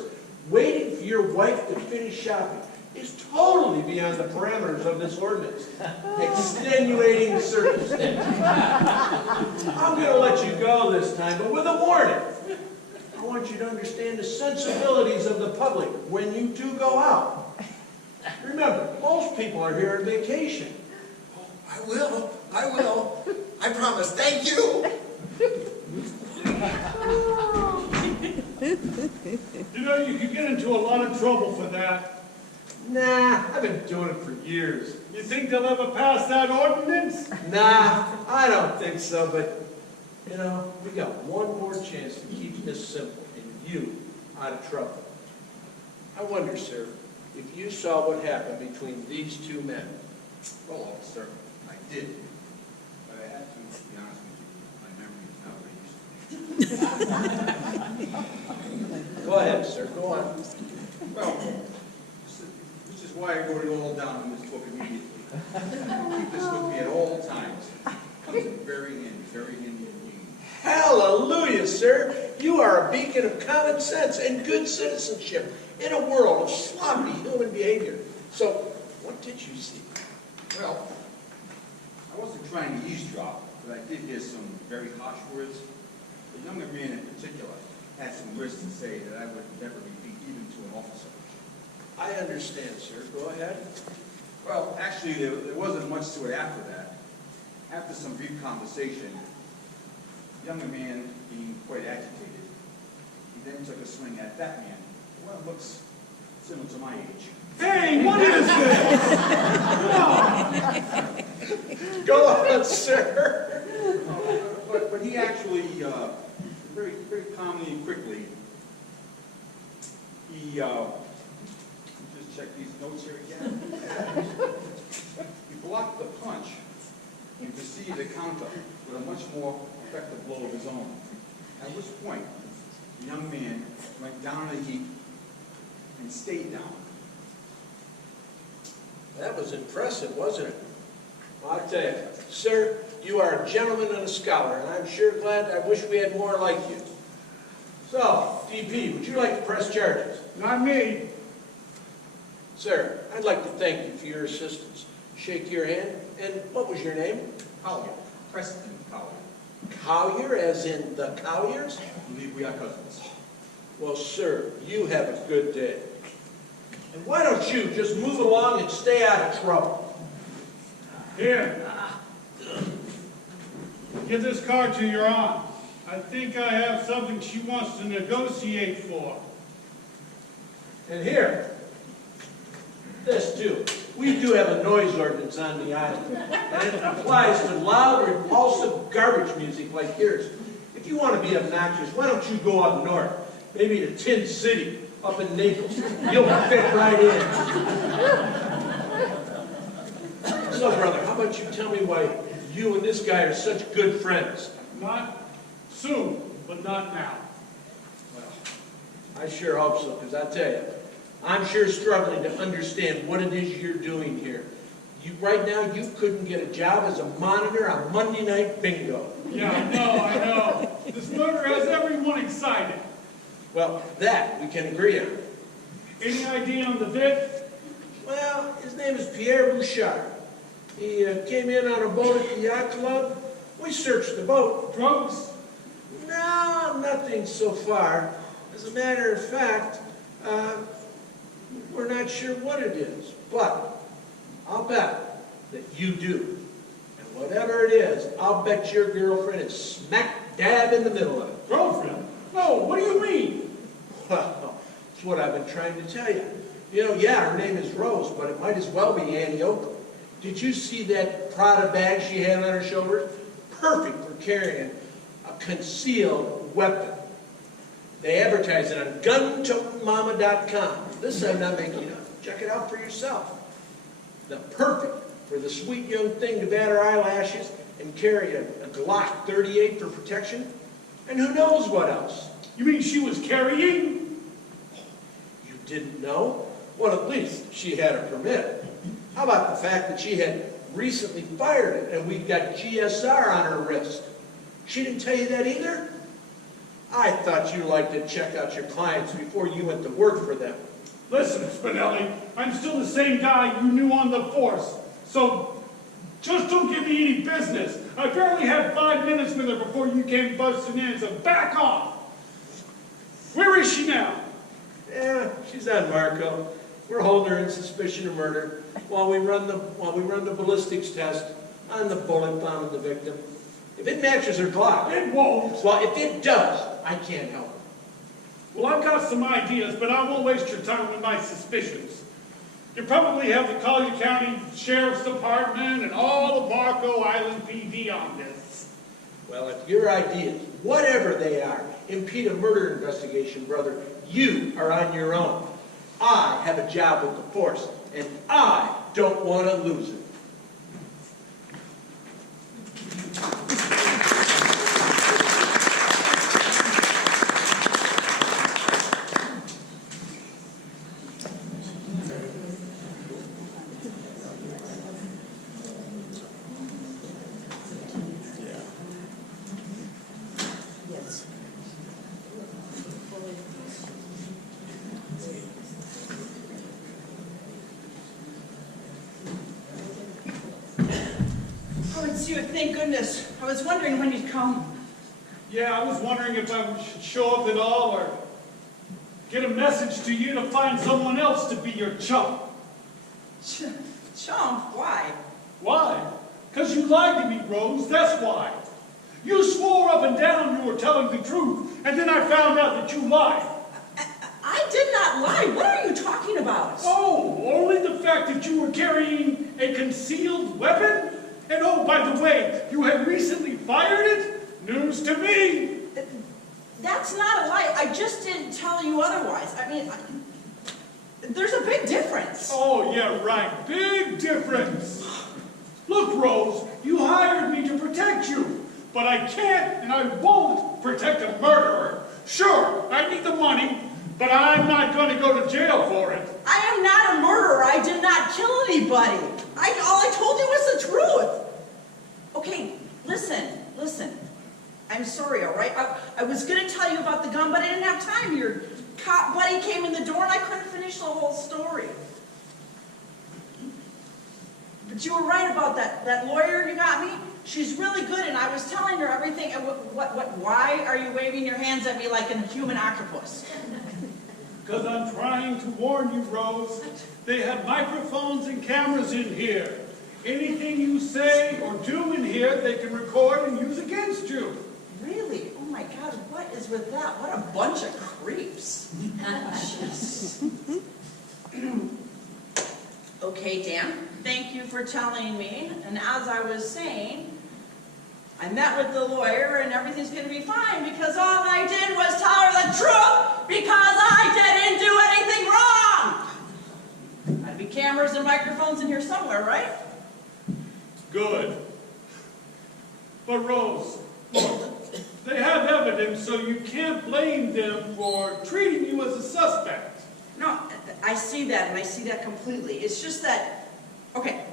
Waiting for your wife to finish shopping is totally beyond the parameters of this ordinance. Extenuating circumstances. I'm going to let you go this time, but with a warning. I want you to understand the sensibilities of the public when you do go out. Remember, most people are here on vacation. Oh, I will. I promise. Thank you. You know, you could get into a lot of trouble for that. Nah, I've been doing it for years. You think they'll ever pass that ordinance? Nah, I don't think so, but, you know, we got one more chance to keep this simple and you out of trouble. I wonder, sir, if you saw what happened between these two men. Well, officer, I did. But I had to be honest with you, my memory is not what it used to be. Go ahead, sir, go on. Well, this is why I wrote it all down in this book immediately. Keep this with me at all times. Comes in very handy indeed. Hallelujah, sir. You are a beacon of common sense and good citizenship in a world of sloppy human behavior. So, what did you see? Well, I wasn't trying to eavesdrop, but I did hear some very harsh words. The younger man in particular had some words to say that I would never repeat even to an officer. I understand, sir. Go ahead. Well, actually, there wasn't much to it after that. After some brief conversation, the younger man being quite agitated, he then took a swing at that man. Well, it looks similar to my age. Hey, what is this? Go on, sir. But he actually, very calmly and quickly, he, just check these notes here again. He blocked the punch and proceeded to counter with a much more effective blow of his own. At which point, the young man went down in a heap and stayed down. That was impressive, wasn't it? Well, I'll tell you, sir, you are a gentleman and a scholar, and I'm sure glad I wish we had more like you. So, DP, would you like to press charges? Not me. Sir, I'd like to thank you for your assistance. Shake your hand. And what was your name? Collier, Preston Collier. Collier, as in the Colliers? I believe we are cousins. Well, sir, you have a good day. And why don't you just move along and stay out of trouble? Here. Give this card to your aunt. I think I have something she wants to negotiate for. And here, this too. We do have a noise ordinance on the island, and it applies to loud, repulsive garbage music like yours. If you want to be obnoxious, why don't you go up north, maybe to Tin City, up in Naples. You'll fit right in. So, brother, how about you tell me why you and this guy are such good friends? Not soon, but not now. I sure hope so, because I tell you, I'm sure struggling to understand what it is you're doing here. Right now, you couldn't get a job as a monitor on Monday Night Bingo. Yeah, I know. This murder has everyone excited. Well, that we can agree on. Any idea on the vid? Well, his name is Pierre Bouchard. He came in on a boat at the yacht club. We searched the boat. Drugs? No, nothing so far. As a matter of fact, we're not sure what it is. But I'll bet that you do. And whatever it is, I'll bet your girlfriend is smack dab in the middle of it. Girlfriend? No, what do you mean? Well, that's what I've been trying to tell you. You know, yeah, her name is Rose, but it might as well be Annie Oakley. Did you see that Prada bag she had on her shoulder? Perfect for carrying a concealed weapon. They advertise it on guntotemama.com. This I'm not making up. Check it out for yourself. The perfect for the sweet young thing to bat her eyelashes and carry a Glock 38 for protection. And who knows what else? You mean she was carrying? You didn't know? Well, at least she had a permit. How about the fact that she had recently fired it and we've got GSR on her wrist? She didn't tell you that either? I thought you liked to check out your clients before you went to work for them. Listen, Spinelli, I'm still the same guy you knew on the force. So just don't give me any business. I barely had 5 minutes with her before you came busting in, so back off. Where is she now? Yeah, she's on Marco. We're holding her in suspicion of murder while we run the ballistics test on the bullet found in the victim. If it matches her Glock, It won't. well, if it does, I can't help it. Well, I've got some ideas, but I won't waste your time with my suspicions. You probably have the Collier County Sheriff's Department and all of Marco Island PD on this. Well, if your ideas, whatever they are, impede a murder investigation, brother, you are on your own. I have a job with the force, and I don't want to lose it. Oh, it's you. Thank goodness. I was wondering when you'd come. Yeah, I was wondering if I should show up at all or get a message to you to find someone else to be your chum. Chum, why? Why? Because you lied to me, Rose, that's why. You swore up and down you were telling the truth, and then I found out that you lied. I did not lie. What are you talking about? Oh, only the fact that you were carrying a concealed weapon? And oh, by the way, you had recently fired it? News to me. That's not a lie. I just didn't tell you otherwise. I mean, there's a big difference. Oh, yeah, right. Big difference. Look, Rose, you hired me to protect you, but I can't and I won't protect a murderer. Sure, I need the money, but I'm not going to go to jail for it. I am not a murderer. I I did not kill anybody. All I told you was the truth. Okay, listen. I'm sorry, all right? I was going to tell you about the gun, but I didn't have time. Your cop buddy came in the door, and I couldn't finish the whole story. But you were right about that lawyer you got me. She's really good, and I was telling her everything. And why are you waving your hands at me like a human octopus? Because I'm trying to warn you, Rose. They have microphones and cameras in here. Anything you say or do in here, they can record and use against you. Really? Oh my God, what is with that? What a bunch of creeps. Jeez. Okay, Dan, thank you for telling me. And as I was saying, I met with the lawyer and everything's going to be fine because all I did was tell her the truth because I didn't do anything wrong. I'd be cameras and microphones in here somewhere, right? Good. But Rose, they have evidence, so you can't blame them for treating you as a suspect. No, I see that, and I see that completely. It's just that, okay,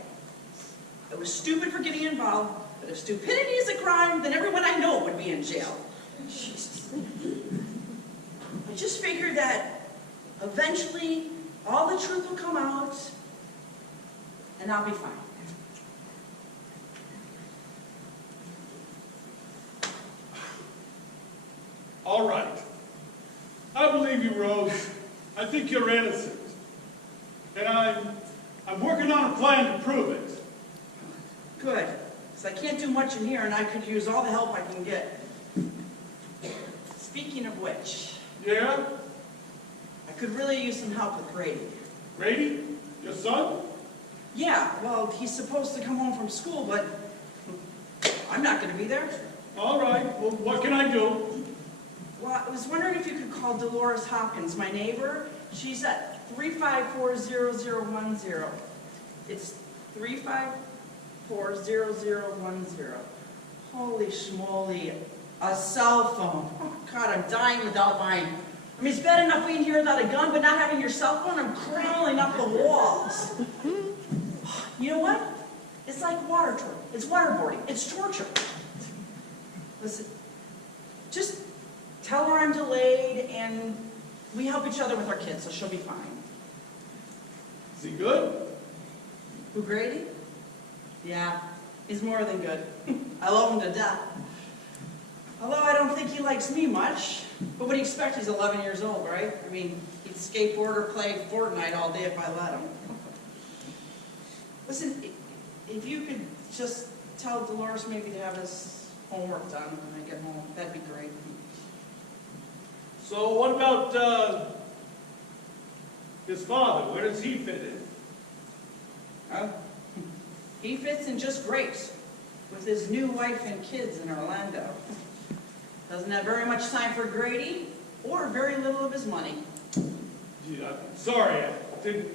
I was stupid for getting involved, but if stupidity is a crime, then everyone I know would be in jail. Jesus. I just figured that eventually all the truth will come out, and I'll be fine. All right. I believe you, Rose. I think you're innocent. And I'm working on a plan to prove it. Good, because I can't do much in here, and I could use all the help I can get. Speaking of which... Yeah? I could really use some help with Grady. Grady? Your son? Yeah, well, he's supposed to come home from school, but I'm not going to be there. All right. Well, what can I do? Well, I was wondering if you could call Dolores Hopkins, my neighbor. She's at 3540010. It's 3540010. Holy schmoly, a cell phone. Oh, God, I'm dying without mine. I mean, it's bad enough being here without a gun, but not having your cell phone, I'm crawling up the walls. You know what? It's like it's waterboarding. It's torture. Listen, just tell her I'm delayed, and we help each other with our kids, so she'll be fine. Is he good? Who, Grady? Yeah, he's more than good. I love him to death. Although I don't think he likes me much. But what do you expect? He's 11 years old, right? I mean, he'd skateboard or play Fortnite all day if I let him. Listen, if you could just tell Dolores maybe to have his homework done when I get home, that'd be great. So what about his father? Where does he fit in? He fits in just great with his new wife and kids in Orlando. Doesn't have very much time for Grady or very little of his money. Gee, I'm sorry, I didn't.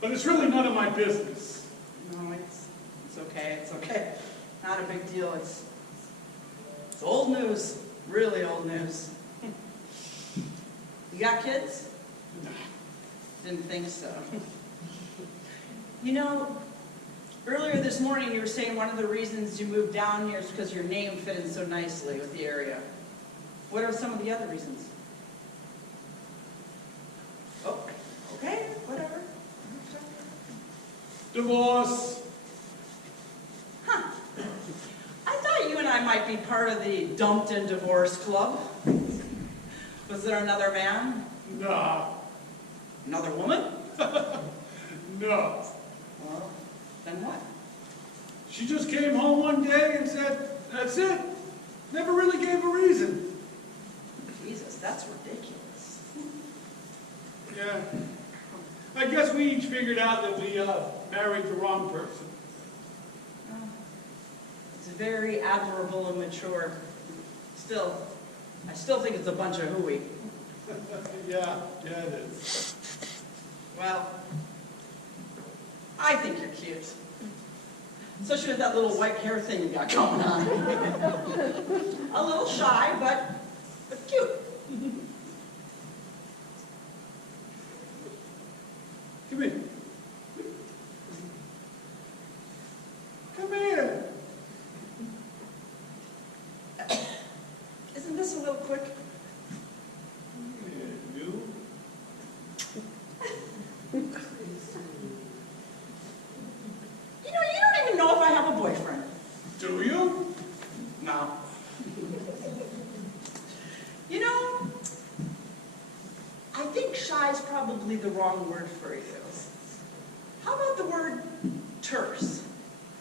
But it's really none of my business. No, it's okay. It's okay. Not a big deal. It's old news. Really old news. You got kids? No. Didn't think so. You know, earlier this morning you were saying one of the reasons you moved down here is because your name fit in so nicely with the area. What are some of the other reasons? Oh, okay, whatever. Divorce. Huh. I thought you and I might be part of the Dumped and Divorced Club. Was there another man? No. Another woman? No. Well, then what? She just came home one day and said, that's it. Never really gave a reason. Jesus, that's ridiculous. Yeah. I guess we each figured out that we married the wrong person. It's very admirable and mature. I still think it's a bunch of hooey. Yeah, it is. Well, I think you're cute. Especially with that little white hair thing you got going on. A little shy, but cute. Come here. be the wrong word for you. How about the word terse?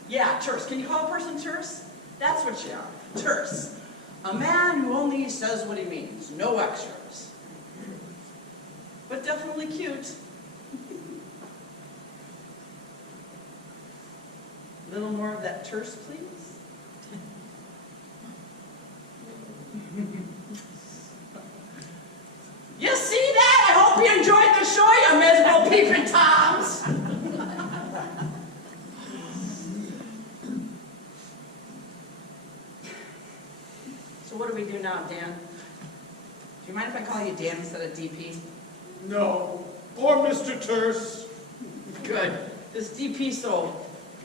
Yeah, terse. Can you call a person terse? That's what you are, terse. A man who only says what he means, no extras. But definitely cute. A little more of that terse, please. You see that? I hope you enjoyed the show, you miserable peeping toms. So what do we do now, Dan? Do you mind if I call you Dan instead of DP? No. Or Mr. Terse. Good. This DP so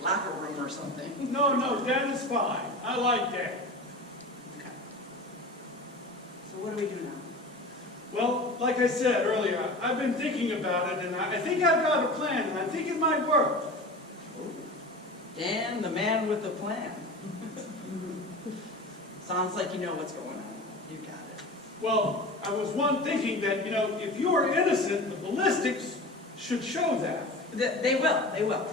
locker room or something. No, Dan is fine. I like Dan. Okay. So what do we do now? Well, like I said earlier, I've been thinking about it, and I think I've got a plan, and I think it might work. Dan, the man with the plan. Sounds like you know what's going on. You got it. Well, I was thinking that, if you are innocent, the ballistics should show that. They will.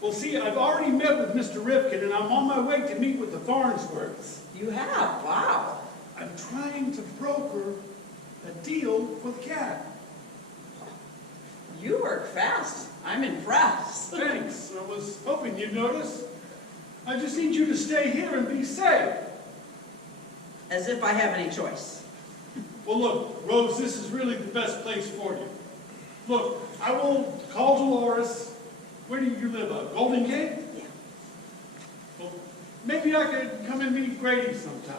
Well, see, I've already met with Mr. Rifkin, and I'm on my way to meet with the Farnsworths. You have? Wow. I'm trying to broker a deal with Cat. You work fast. I'm impressed. Thanks. I was hoping you'd notice. I just need you to stay here and be safe. As if I have any choice. Well, look, Rose, this is really the best place for you. Look, I will call Dolores. Where do you live? Golden Gate? Yeah. Well, maybe I could come and meet Grady sometime.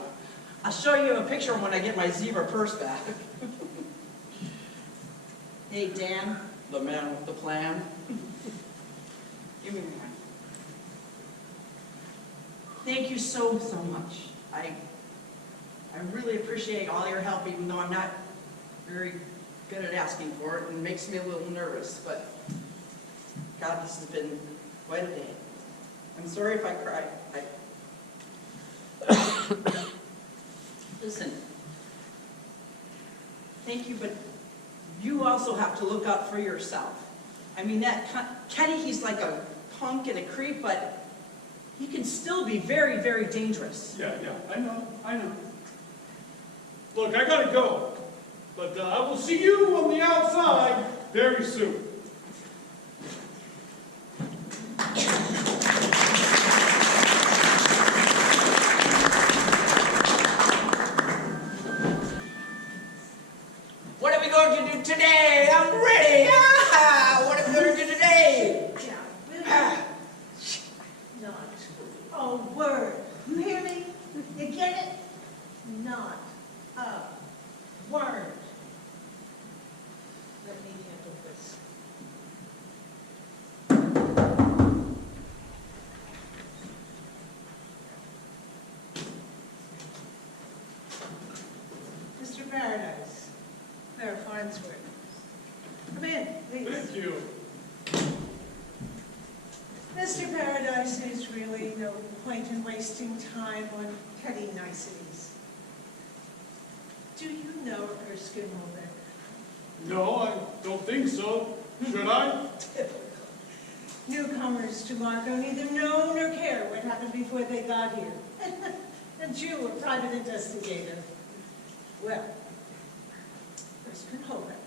I'll show you a picture when I get my zebra purse back. Hey, Dan, the man with the plan. Give me one. Thank you so much. I really appreciate all your help, even though I'm not very good at asking for it, and it makes me a little nervous, but God, this has been quite a day. I'm sorry if I cried. Listen, thank you, but you also have to look out for yourself. I mean, that Kenny, he's like a punk and a creep, but he can still be very, very dangerous. Yeah, I know. Look, I gotta go, but I will see you on the outside very soon. What are we going to do today? I'm ready. What are we going to do today? Not a word. You hear me? You get it? Not a word. Let me handle this. Mr. Paradise, Mayor Farnsworth. Come in, please. Thank you. Mr. Paradise, there's really no point in wasting time on petty niceties. Do you know Erskine Lueck? No, I don't think so. Should I? Typical. Newcomers to Marco neither know nor care what happened before they got here. And you, a private investigator. Well, Erskine Lueck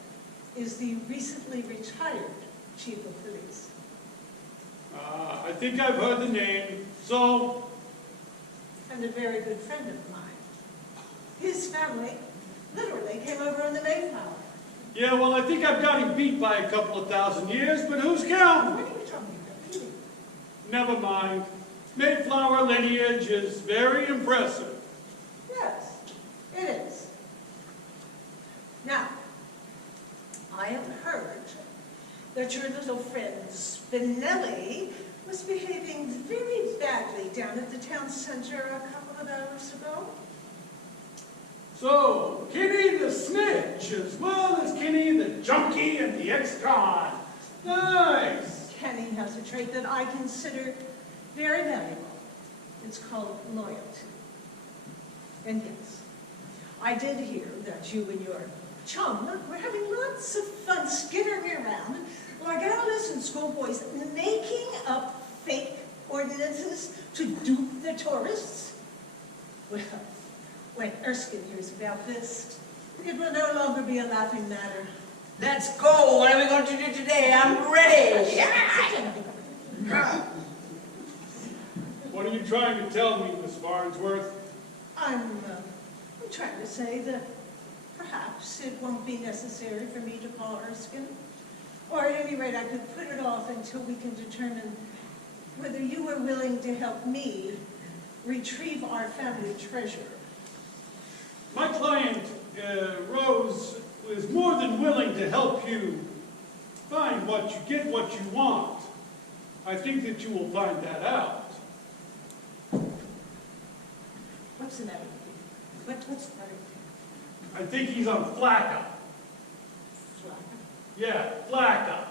is the recently retired chief of police. I think I've heard the name, so... And a very good friend of mine. His family literally came over in the Mayflower. Yeah, well, I think I've got him beat by a couple of thousand years, but who's counting? What are you talking about? Beating? Never mind. Mayflower lineage is very impressive. Yes, it is. Now, I have heard that your little friend Spinelli was behaving very badly down at the town center a couple of hours ago. So, Kenny the snitch, as well as Kenny the junkie and the ex-con. Nice. Kenny has a trait that I consider very valuable. It's called loyalty. And yes, I did hear that you and your Chum, we're having lots of fun skittering around like adolescent schoolboys making up fake ordinances to dupe the tourists. Well, when Erskine hears about this, it will no longer be a laughing matter. Let's go. What are we going to do today? I'm ready. Yeah. What are you trying to tell me, Miss Farnsworth? I'm trying to say that perhaps it won't be necessary for me to call Erskine. Or at any rate, I could put it off until we can determine whether you were willing to help me retrieve our family treasure. My client, Rose, is more than willing to help you find what you want. I think that you will find that out. What's the matter with you? What's the matter with you? I think he's on flacca. Flacca? Yeah, flacca.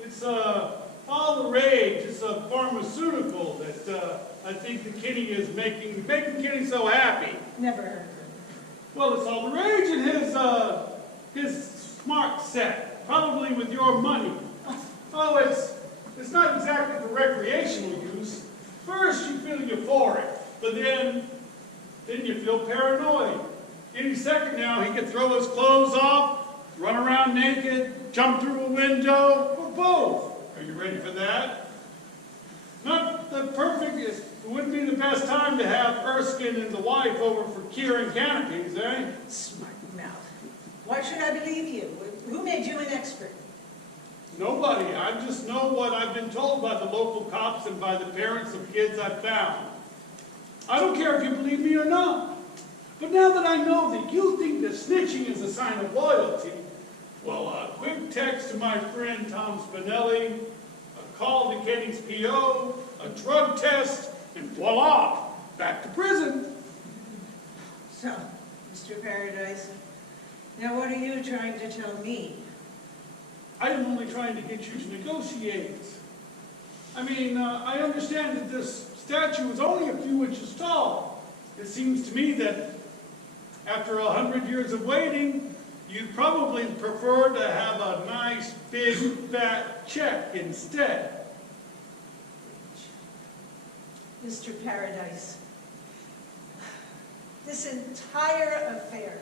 It's all the rage. It's a pharmaceutical that I think that Kenny is making Kenny so happy. Never heard of it. Well, it's all the rage in his smart set, probably with your money. Oh, it's not exactly for recreational use. First you feel euphoric, but then you feel paranoid. Any second now he could throw his clothes off, run around naked, jump through a window, or both. Are you ready for that? Not the perfect, it wouldn't be the best time to have Erskine and the wife over for curing canopies, eh? Smart mouth. Why should I believe you? Who made you an expert? Nobody. I just know what I've been told by the local cops and by the parents of kids I've found. I don't care if you believe me or not. But now that I know that you think that snitching is a sign of loyalty, well, a quick text to my friend Tom Spinelli, a call to Kenny's P.O., a drug test, and voila, back to prison. So, Mr. Paradise, now what are you trying to tell me? I'm only trying to get you to negotiate. I mean, I understand that this statue is only a few inches tall. It seems to me that after 100 years of waiting, you'd probably prefer to have a nice, big, fat check instead. Mr. Paradise, this entire affair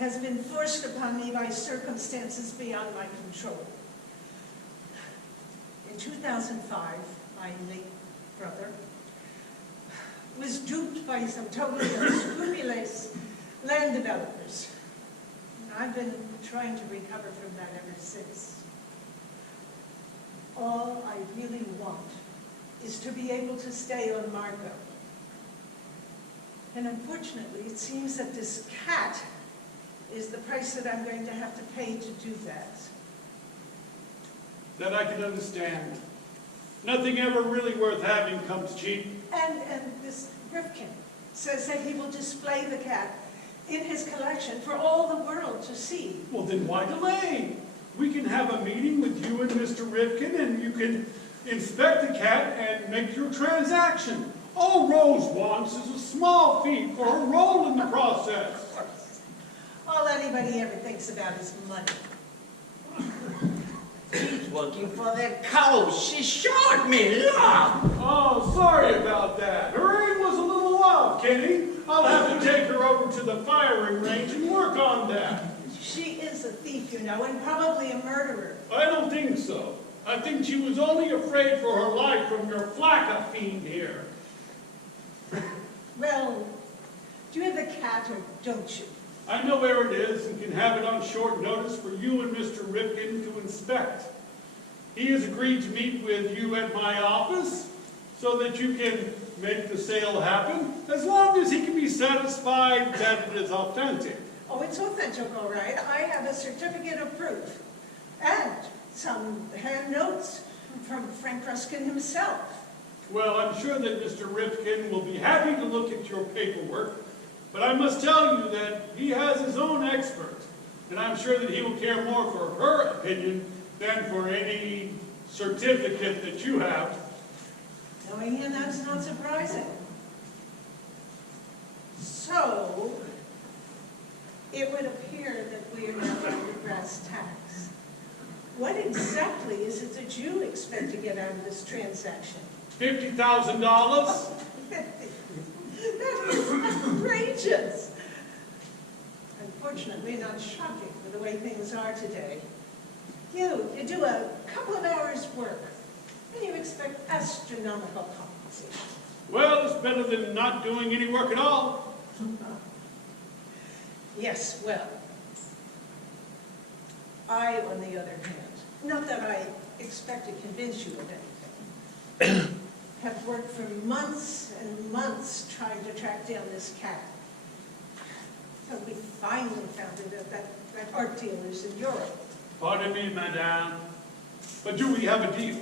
has been forced upon me by circumstances beyond my control. In 2005, my late brother was duped by some totally unscrupulous land developers. And I've been trying to recover from that ever since. All I really want is to be able to stay on Marco. And unfortunately, it seems that this cat is the price that I'm going to have to pay to do that. That I can understand. Nothing ever really worth having comes cheap. And this RIFKIN says that he will display the cat in his collection for all the world to see. Well, then why delay? We can have a meeting with you and Mr. Rifkin, and you can inspect the cat and make your transaction. All Rose wants is a small fee for her role in the process. All anybody ever thinks about is money. She's working for the cows. She showed me. Look. Oh, sorry about that. Her aim was a little off, Kenny. I'll have to take her over to the firing range and work on that. She is a thief, you know, and probably a murderer. I don't think so. I think she was only afraid for her life from your flacca fiend here. Well, do you have the cat or don't you? I know where it is and can have it on short notice for you and Mr. Rifkin to inspect. He has agreed to meet with you at my office so that you can make the sale happen, as long as he can be satisfied that it is authentic. Oh, it's authentic, all right. I have a certificate of proof. And some hand notes from Frank Ruskin himself. Well, I'm sure that Mr. Rifkin will be happy to look at your paperwork, but I must tell you that he has his own expert, and I'm sure that he will care more for her opinion than for any certificate that you have. Knowing him, that's not surprising. So, it would appear hear that we are now on the brass tacks. What exactly is it that you expect to get out of this transaction? $50,000? That is outrageous. Unfortunately, not shocking for the way things are today. You do a couple of hours' work, and you expect astronomical compensation. Well, it's better than not doing any work at all. Yes, well, I, on the other hand, not that I expect to convince you of anything, have worked for months and months trying to track down this cat. So we finally found it at that art dealer's in Europe. Pardon me, madame, but do we have a deal?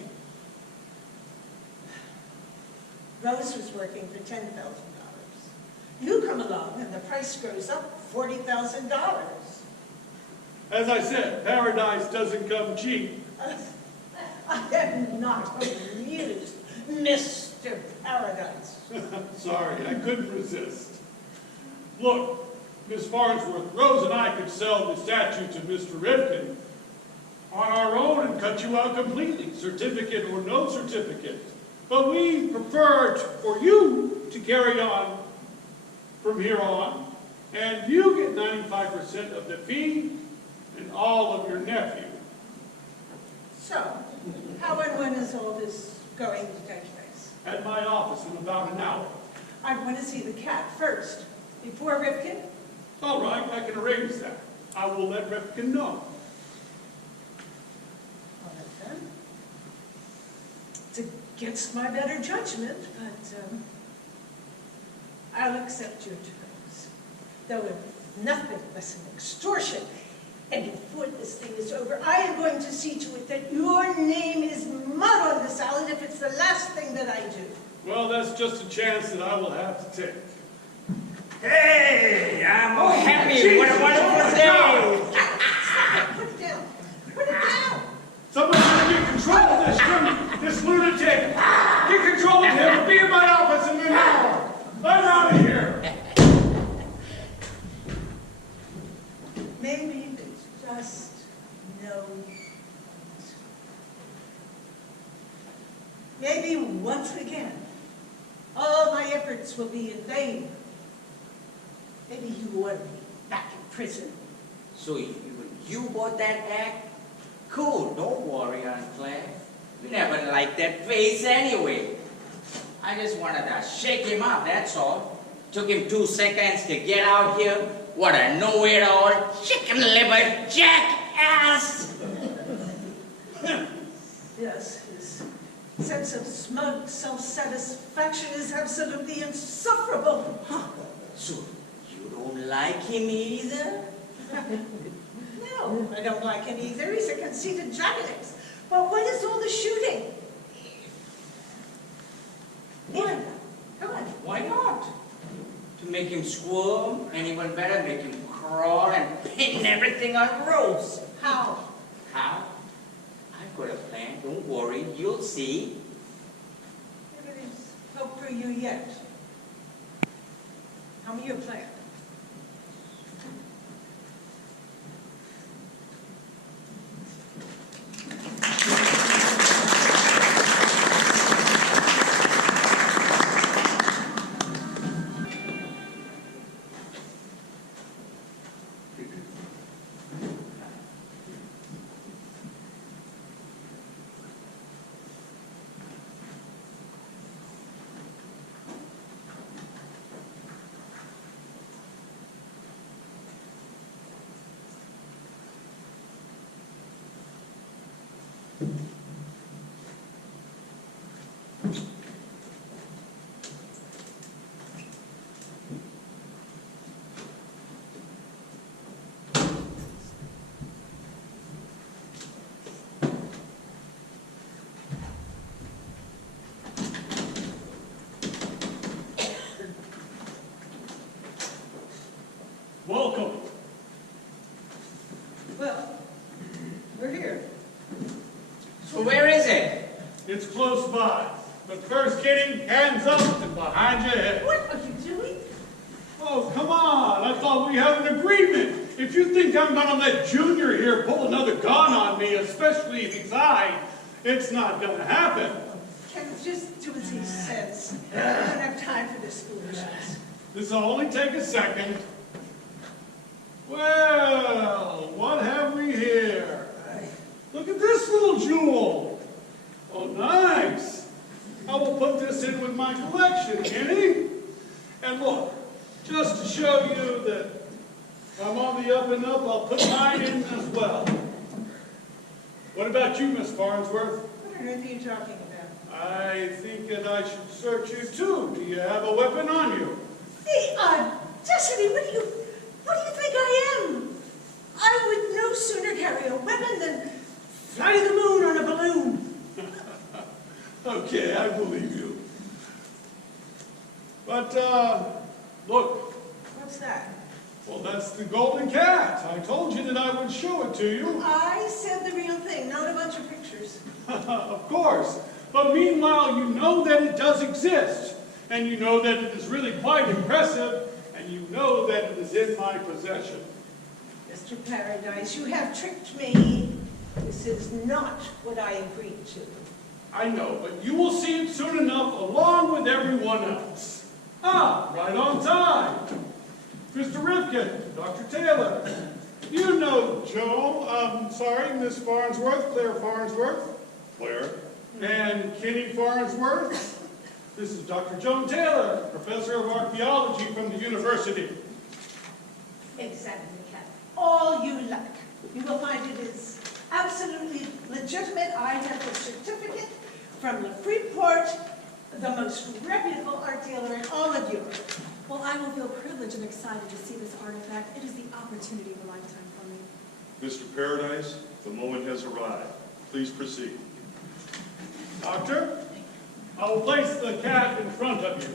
Rose was working for $10,000. You come along and the price goes up $40,000. As I said, paradise doesn't come cheap. I am not amused, Mr. Paradise. Sorry, I couldn't resist. Look, Miss Farnsworth, Rose and I could sell the statue to Mr. RIFKIN on our own and cut you out completely, certificate or no certificate. But we prefer for you to carry on from here on, and you get 95% of the fee and all of your nephew. So, how and when is all this going to take place? At my office in about an hour. I want to see the cat first, before Rifkin. All right, I can arrange that. I will let RIFKIN know. All right, then. It's against my better judgment, but I'll accept your terms. Though if nothing less than extortion. And before this thing is over, I am going to see to it that your name is mud on the salad if it's the last thing that I do. Well, that's just a chance that I will have to take. Hey, I'm happy. What a wonderful day. Put it down. Put it down. Someone should get control of this lunatic. Get control of him. Be in my office in an hour. I'm out of here. Maybe it's just no point. Maybe once again, all my efforts will be in vain. Maybe you want me back in prison. So you bought that act? Cool, don't worry, Aunt Claire. You never liked that face anyway. I just wanted to shake him up, that's all. Took him 2 seconds to get out here. What a know-it-all, chicken liver jackass! Yes, his sense of smug self-satisfaction is absolutely insufferable. Huh. So you don't like him either? No, I don't like him either. He's a conceited jackass. But what is all the shooting? Why? Come on. Why not? To make him squirm, and even better, make him crawl and pin everything on Rose. How? How? I've got a plan, don't worry, you'll see. Maybe there's hope for you yet. Tell me your plan. Welcome. Well, we're here. So where is it? It's close by. But first, Kitty, hands up and behind your head. What are you doing? Oh, come on. I thought we had an agreement. if you think I'm going to let Junior here pull another gun on me, especially if he's high, it's not going to happen. Ken, just do as he says. I don't have time for this foolishness. This will only take a second. Well, what have we here? Look at this little jewel. Oh, nice. I will put this in with my collection, Kenny. And look, just to show you that I'm on the up and up, I'll put mine in as well. What about you, Miss Farnsworth? What on earth are you talking about? I think that I should search you too. Do you have a weapon on you? The audacity! What do you think I am? I would no sooner carry a weapon than fly to the moon on a balloon. Okay, I believe you. But, look. What's that? Well, that's the golden cat. I told you that I would show it to you. I said the real thing, not a bunch of pictures. Of course. But meanwhile, you know that it does exist. And you know that it is really quite impressive. And you know that it is in my possession. Mr. Paradise, you have tricked me. This is not what I agreed to. I know, but you will see it soon enough along with everyone else. Ah, right on time. Mr. Rifkin, Dr. Taylor, you know Miss Farnsworth, Claire Farnsworth. Claire. And Kenny Farnsworth. This is Dr. Joan Taylor, Professor of Archaeology from the university. Exactly, Ken. All you lack. You will find it is absolutely legitimate. I have the certificate from the Freeport, the most reputable art dealer in all of Europe. Well, I will feel privileged and excited to see this artifact. It is the opportunity of a lifetime for me. Mr. Paradise, the moment has arrived. Please proceed. Doctor, I will place the cat in front of you.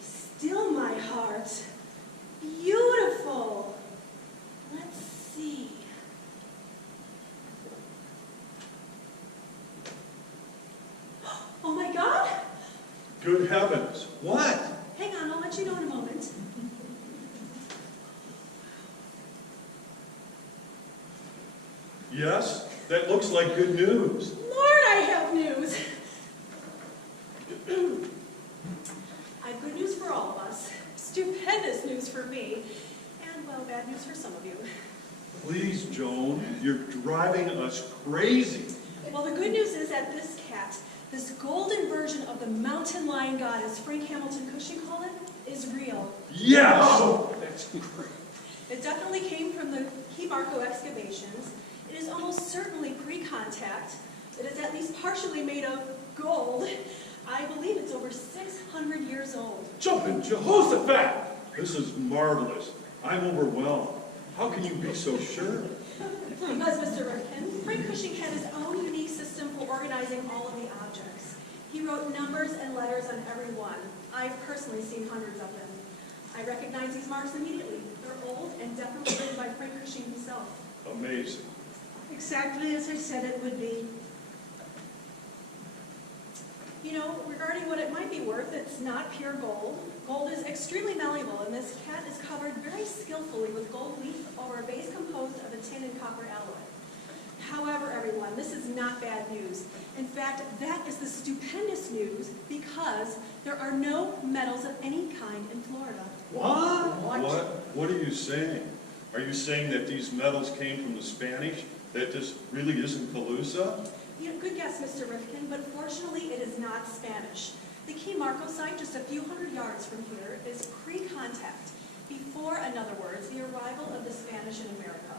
Still my heart. Beautiful. Let's see. Oh my God! Good heavens. What? Hang on, I'll let you know in a moment. Yes, that looks like good news. Lord, I have news. I have good news for all of us. Stupendous news for me. And, well, bad news for some of you. Please, Joan, you're driving us crazy. Well, the good news is that this cat, this golden version of the mountain lion god, as Frank Hamilton Cushing called it, is real. Yes! Oh, that's great. It definitely came from the Key Marco excavations. It is almost certainly pre-contact. It is at least partially made of gold. I believe it's over 600 years old. Jumping Jehoshaphat! This is marvelous. I'm overwhelmed. How can you be so sure? Because, Mr. Rifkin, Frank Cushing had his own unique system for organizing all of the objects. He wrote numbers and letters on every one. I've personally seen hundreds of them. I recognize these marks immediately. They're old and definitely written by Frank Cushing himself. Amazing. Exactly as I said it would be. You know, regarding what it might be worth, it's not pure gold. Gold is extremely malleable, and this cat is covered very skillfully with gold leaf over a base composed of a tin and copper alloy. However, everyone, this is not bad news. In fact, that is the stupendous news because there are no metals of any kind in Florida. What? What are you saying? Are you saying that these metals came from the Spanish? That this really isn't Calusa? You know, good guess, Mr. Rifkin, but fortunately it is not Spanish. The Key Marco site, just a few hundred yards from here, is pre-contact, before, in other words, the arrival of the Spanish in America.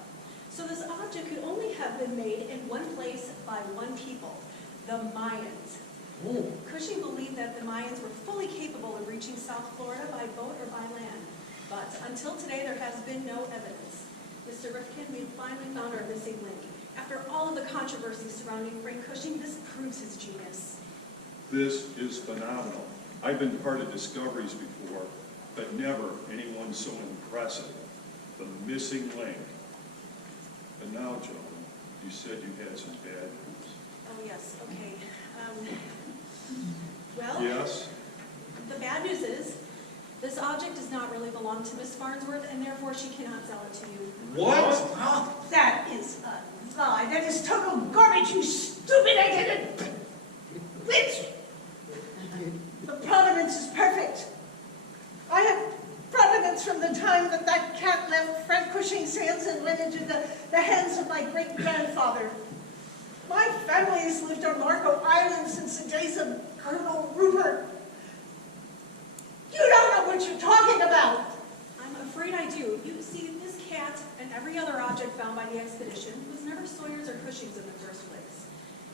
So this object could only have been made in one place by one people, the Mayans. Ooh. Cushing believed that the Mayans were fully capable of reaching South Florida by boat or by land, but until today there has been no evidence. Mr. Rifkin, we finally found our missing link. After all of the controversy surrounding Frank Cushing, this proves his genius. This is phenomenal. I've been part of discoveries before, but never anyone so impressive. The missing link. And now, Joan, you said you had some bad news. Oh, yes, okay. Well, Yes? the bad news is, this object does not really belong to Miss Farnsworth, and therefore she cannot sell it to you. What? Oh, that is a lie. That is total garbage, you stupid ignorant witch. The provenance is perfect. I have provenance from the time that that cat left Frank Cushing's hands and went into the hands of my great-grandfather. My family has lived on Marco Island since the days of Colonel Rupert. You don't know what you're talking about. I'm afraid I do. You see, this cat and every other object found by the expedition was never Sawyer's or Cushing's in the first place.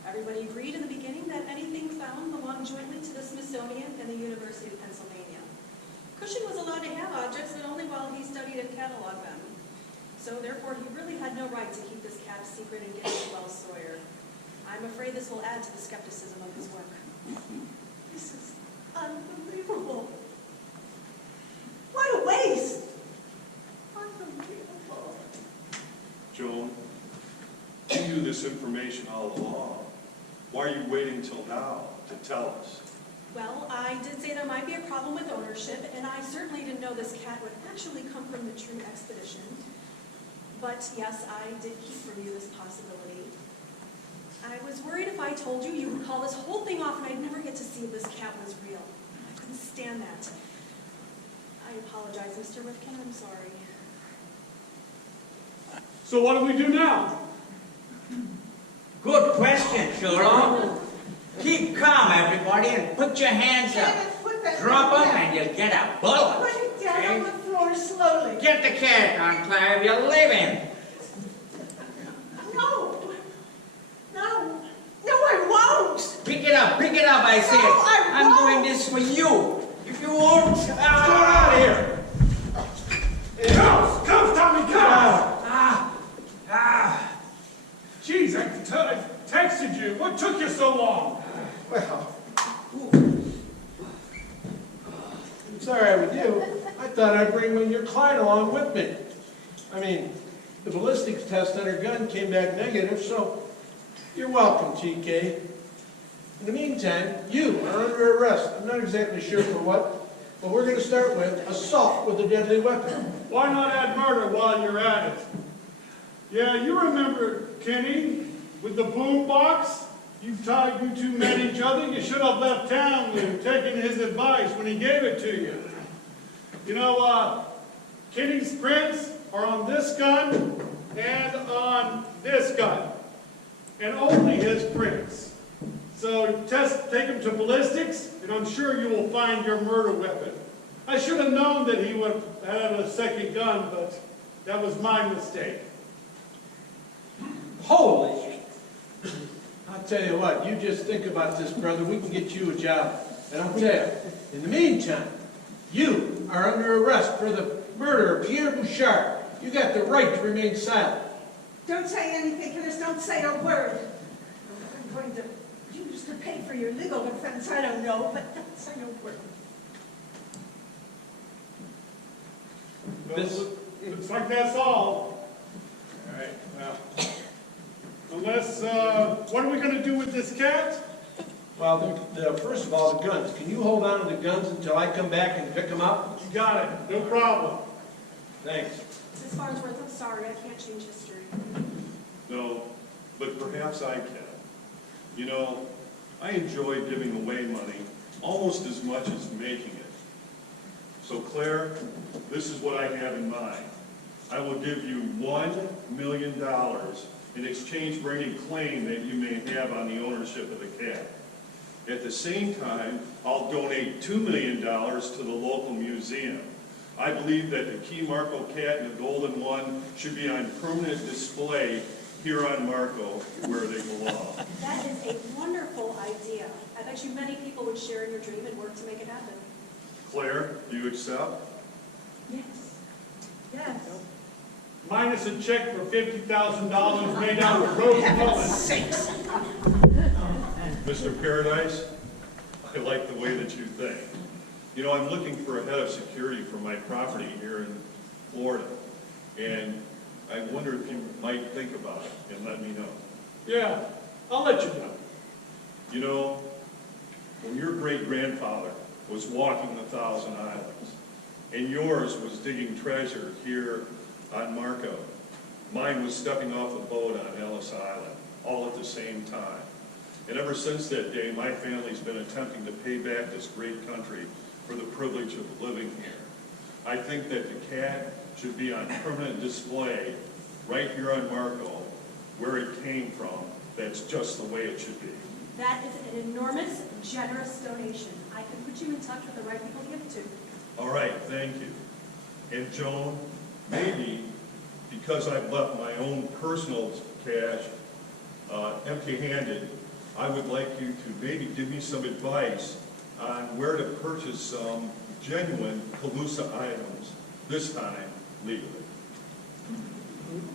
Everybody agreed in the beginning that anything found belonged jointly to the Smithsonian and the University of Pennsylvania. Cushing was allowed to have objects, but only while he studied and cataloged them. So therefore, he really had no right to keep this cat a secret and give it to Wells Sawyer. I'm afraid this will add to the skepticism of his work. This is unbelievable. What a waste. Unbelievable. Joan, you knew this information all along. Why are you waiting till now to tell us? Well, I did say there might be a problem with ownership, and I certainly didn't know this cat would actually come from the true expedition. But yes, I did keep from you this possibility. I was worried if I told you, you would call this whole thing off and I'd never get to see if this cat was real. I couldn't stand that. I apologize, Mr. Rifkin, I'm sorry. So what do we do now? Good question, Sherlock. Keep calm, everybody, and put your hands up. Kenneth, put that Drop thing them down. and you'll get a bullet. Put it down Okay? on the floor slowly. Get the cat on, Clive. You're leaving. No. No. No, I won't. Pick it up, I said. No, I I'm won't. doing this for you. If you won't... What's going on here? Come, Tommy, come! Jeez, I texted you. What took you so long? Well, it's all right with you. I thought I'd bring your client along with me. I mean, the ballistics test on her gun came back negative, so you're welcome, TK. In the meantime, you are under arrest. I'm not exactly sure for what, but we're going to start with assault with a deadly weapon. Why not add murder while you're at it? Yeah, you remember Kenny with the boom box? You two met each other. You should have left town and taken his advice when he gave it to you. You know, Kenny's prints are on this gun and on this gun. And only his prints. So take him to ballistics, and I'm sure you will find your murder weapon. I should have known that he would have had a second gun, but that was my mistake. Holy! I'll tell you what, you just think about this, brother. We can get you a job. And I'll tell you, in the meantime, you are under arrest for the murder of Pierre Bouchard. You got the right to remain silent. Don't say anything, Kenneth. Don't say a word. I'm going to use to pay for your legal defense. I don't know, but don't say a word. Looks like that's all. All right, well, unless, what are we going to do with this cat? Well, first of all, the guns. Can you hold on to the guns until I come back and pick them up? You got it, no problem. Thanks. Miss Farnsworth, I'm sorry, I can't change history. No, but perhaps I can. You know, I enjoy giving away money almost as much as making it. So Claire, this is what I have in mind. I will give you $1 million in exchange for any claim that you may have on the ownership of the cat. At the same time, I'll donate $2 million to the local museum. I believe that the Key Marco cat and the golden one should be on permanent display here on Marco where they belong. That is a wonderful idea. I bet you many people would share in your dream and work to make it happen. Claire, do you accept? Yes. Yes. Minus a check for $50,000 made out of Rose Auditorium. Mr. Paradise, I like the way that you think. You know, I'm looking for a head of security for my property here in Florida, and I wonder if you might think about it and let me know. Yeah, I'll let you know. You know, when your great-grandfather was walking the Thousand Islands, and yours was digging treasure here on Marco, mine was stepping off a boat on Ellis Island, all at the same time. And ever since that day, my family's been attempting to pay back this great country for the privilege of living here. I think that the cat should be on permanent display right here on Marco, where it came from. That's just the way it should be. That is an enormous, generous donation. I can put you in touch with the right people to give it to. All right, thank you. And Joan, maybe because I've left my own personal cash empty-handed, I would like you to maybe give me some advice on where to purchase some genuine Calusa items, this time legally.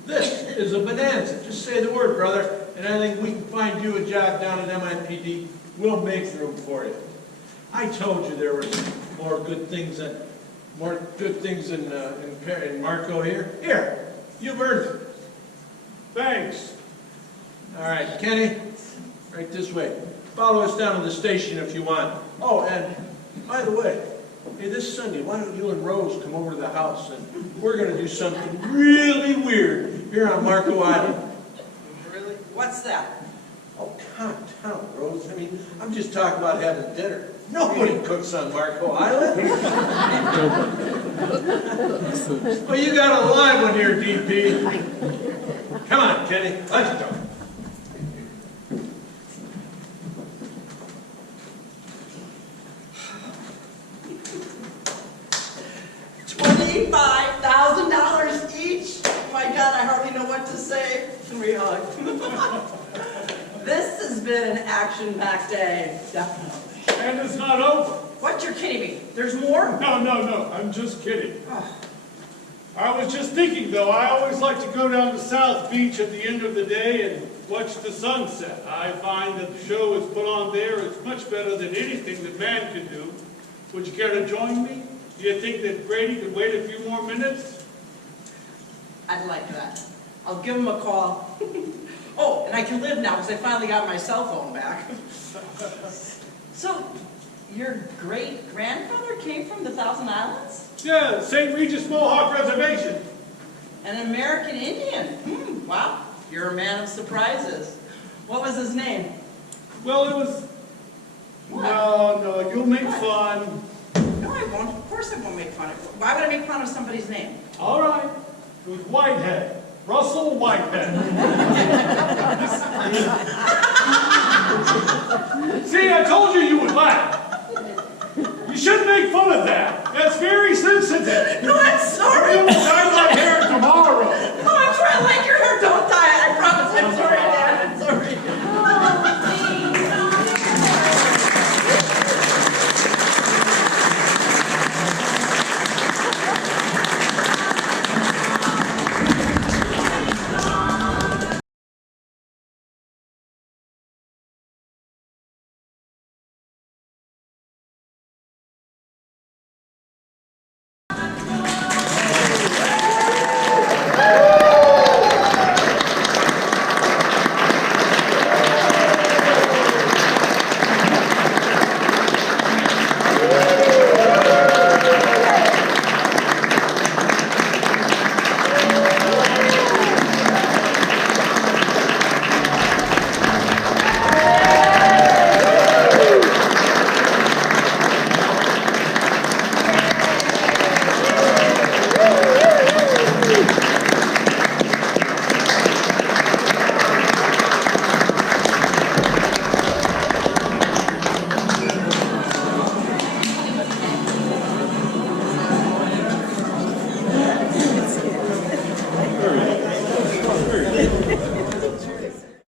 This is a bonanza. Just say the word, brother, and I think we can find you a job down at MIPD. We'll make room for you. I told you there was more good things in Marco here. Here, you've earned it. Thanks. All right, Kenny, right this way. Follow us down to the station if you want. Oh, and by the way, hey, this Sunday, why don't you and Rose come over to the house, and we're going to do something really weird here on Marco Island. Really? What's that? Oh, calm down, Rose. I mean, I'm just talking about having dinner. Nobody cooks on Marco Island. Well, you got a live one here, DP. Come on, Kenny, let's go. $25,000 each? Oh my God, I hardly know what to say. Can we hug? This has been an action-packed day, definitely. And it's not over. What, you're kidding me? There's more? No, I'm just kidding. I was just thinking, though, I always like to go down to South Beach at the end of the day and watch the sunset. I find that the show is put on there is much better than anything that man can do. Would you care to join me? Do you think that Grady could wait a few more minutes? I'd like that. I'll give him a call. Oh, and I can live now because I finally got my cell phone back. So, your great-grandfather came from the Thousand Islands? Yeah, the St. Regis Mohawk Reservation. An American Indian? Wow, you're a man of surprises. What was his name? Well, it was... What? No, you'll make fun. No, I won't. Of course I won't make fun of it. Why would I make fun of somebody's name? All right. It was Whitehead. Russell Whitehead. See, I told you would laugh. You shouldn't make fun of that. That's very sensitive. No, I'm sorry.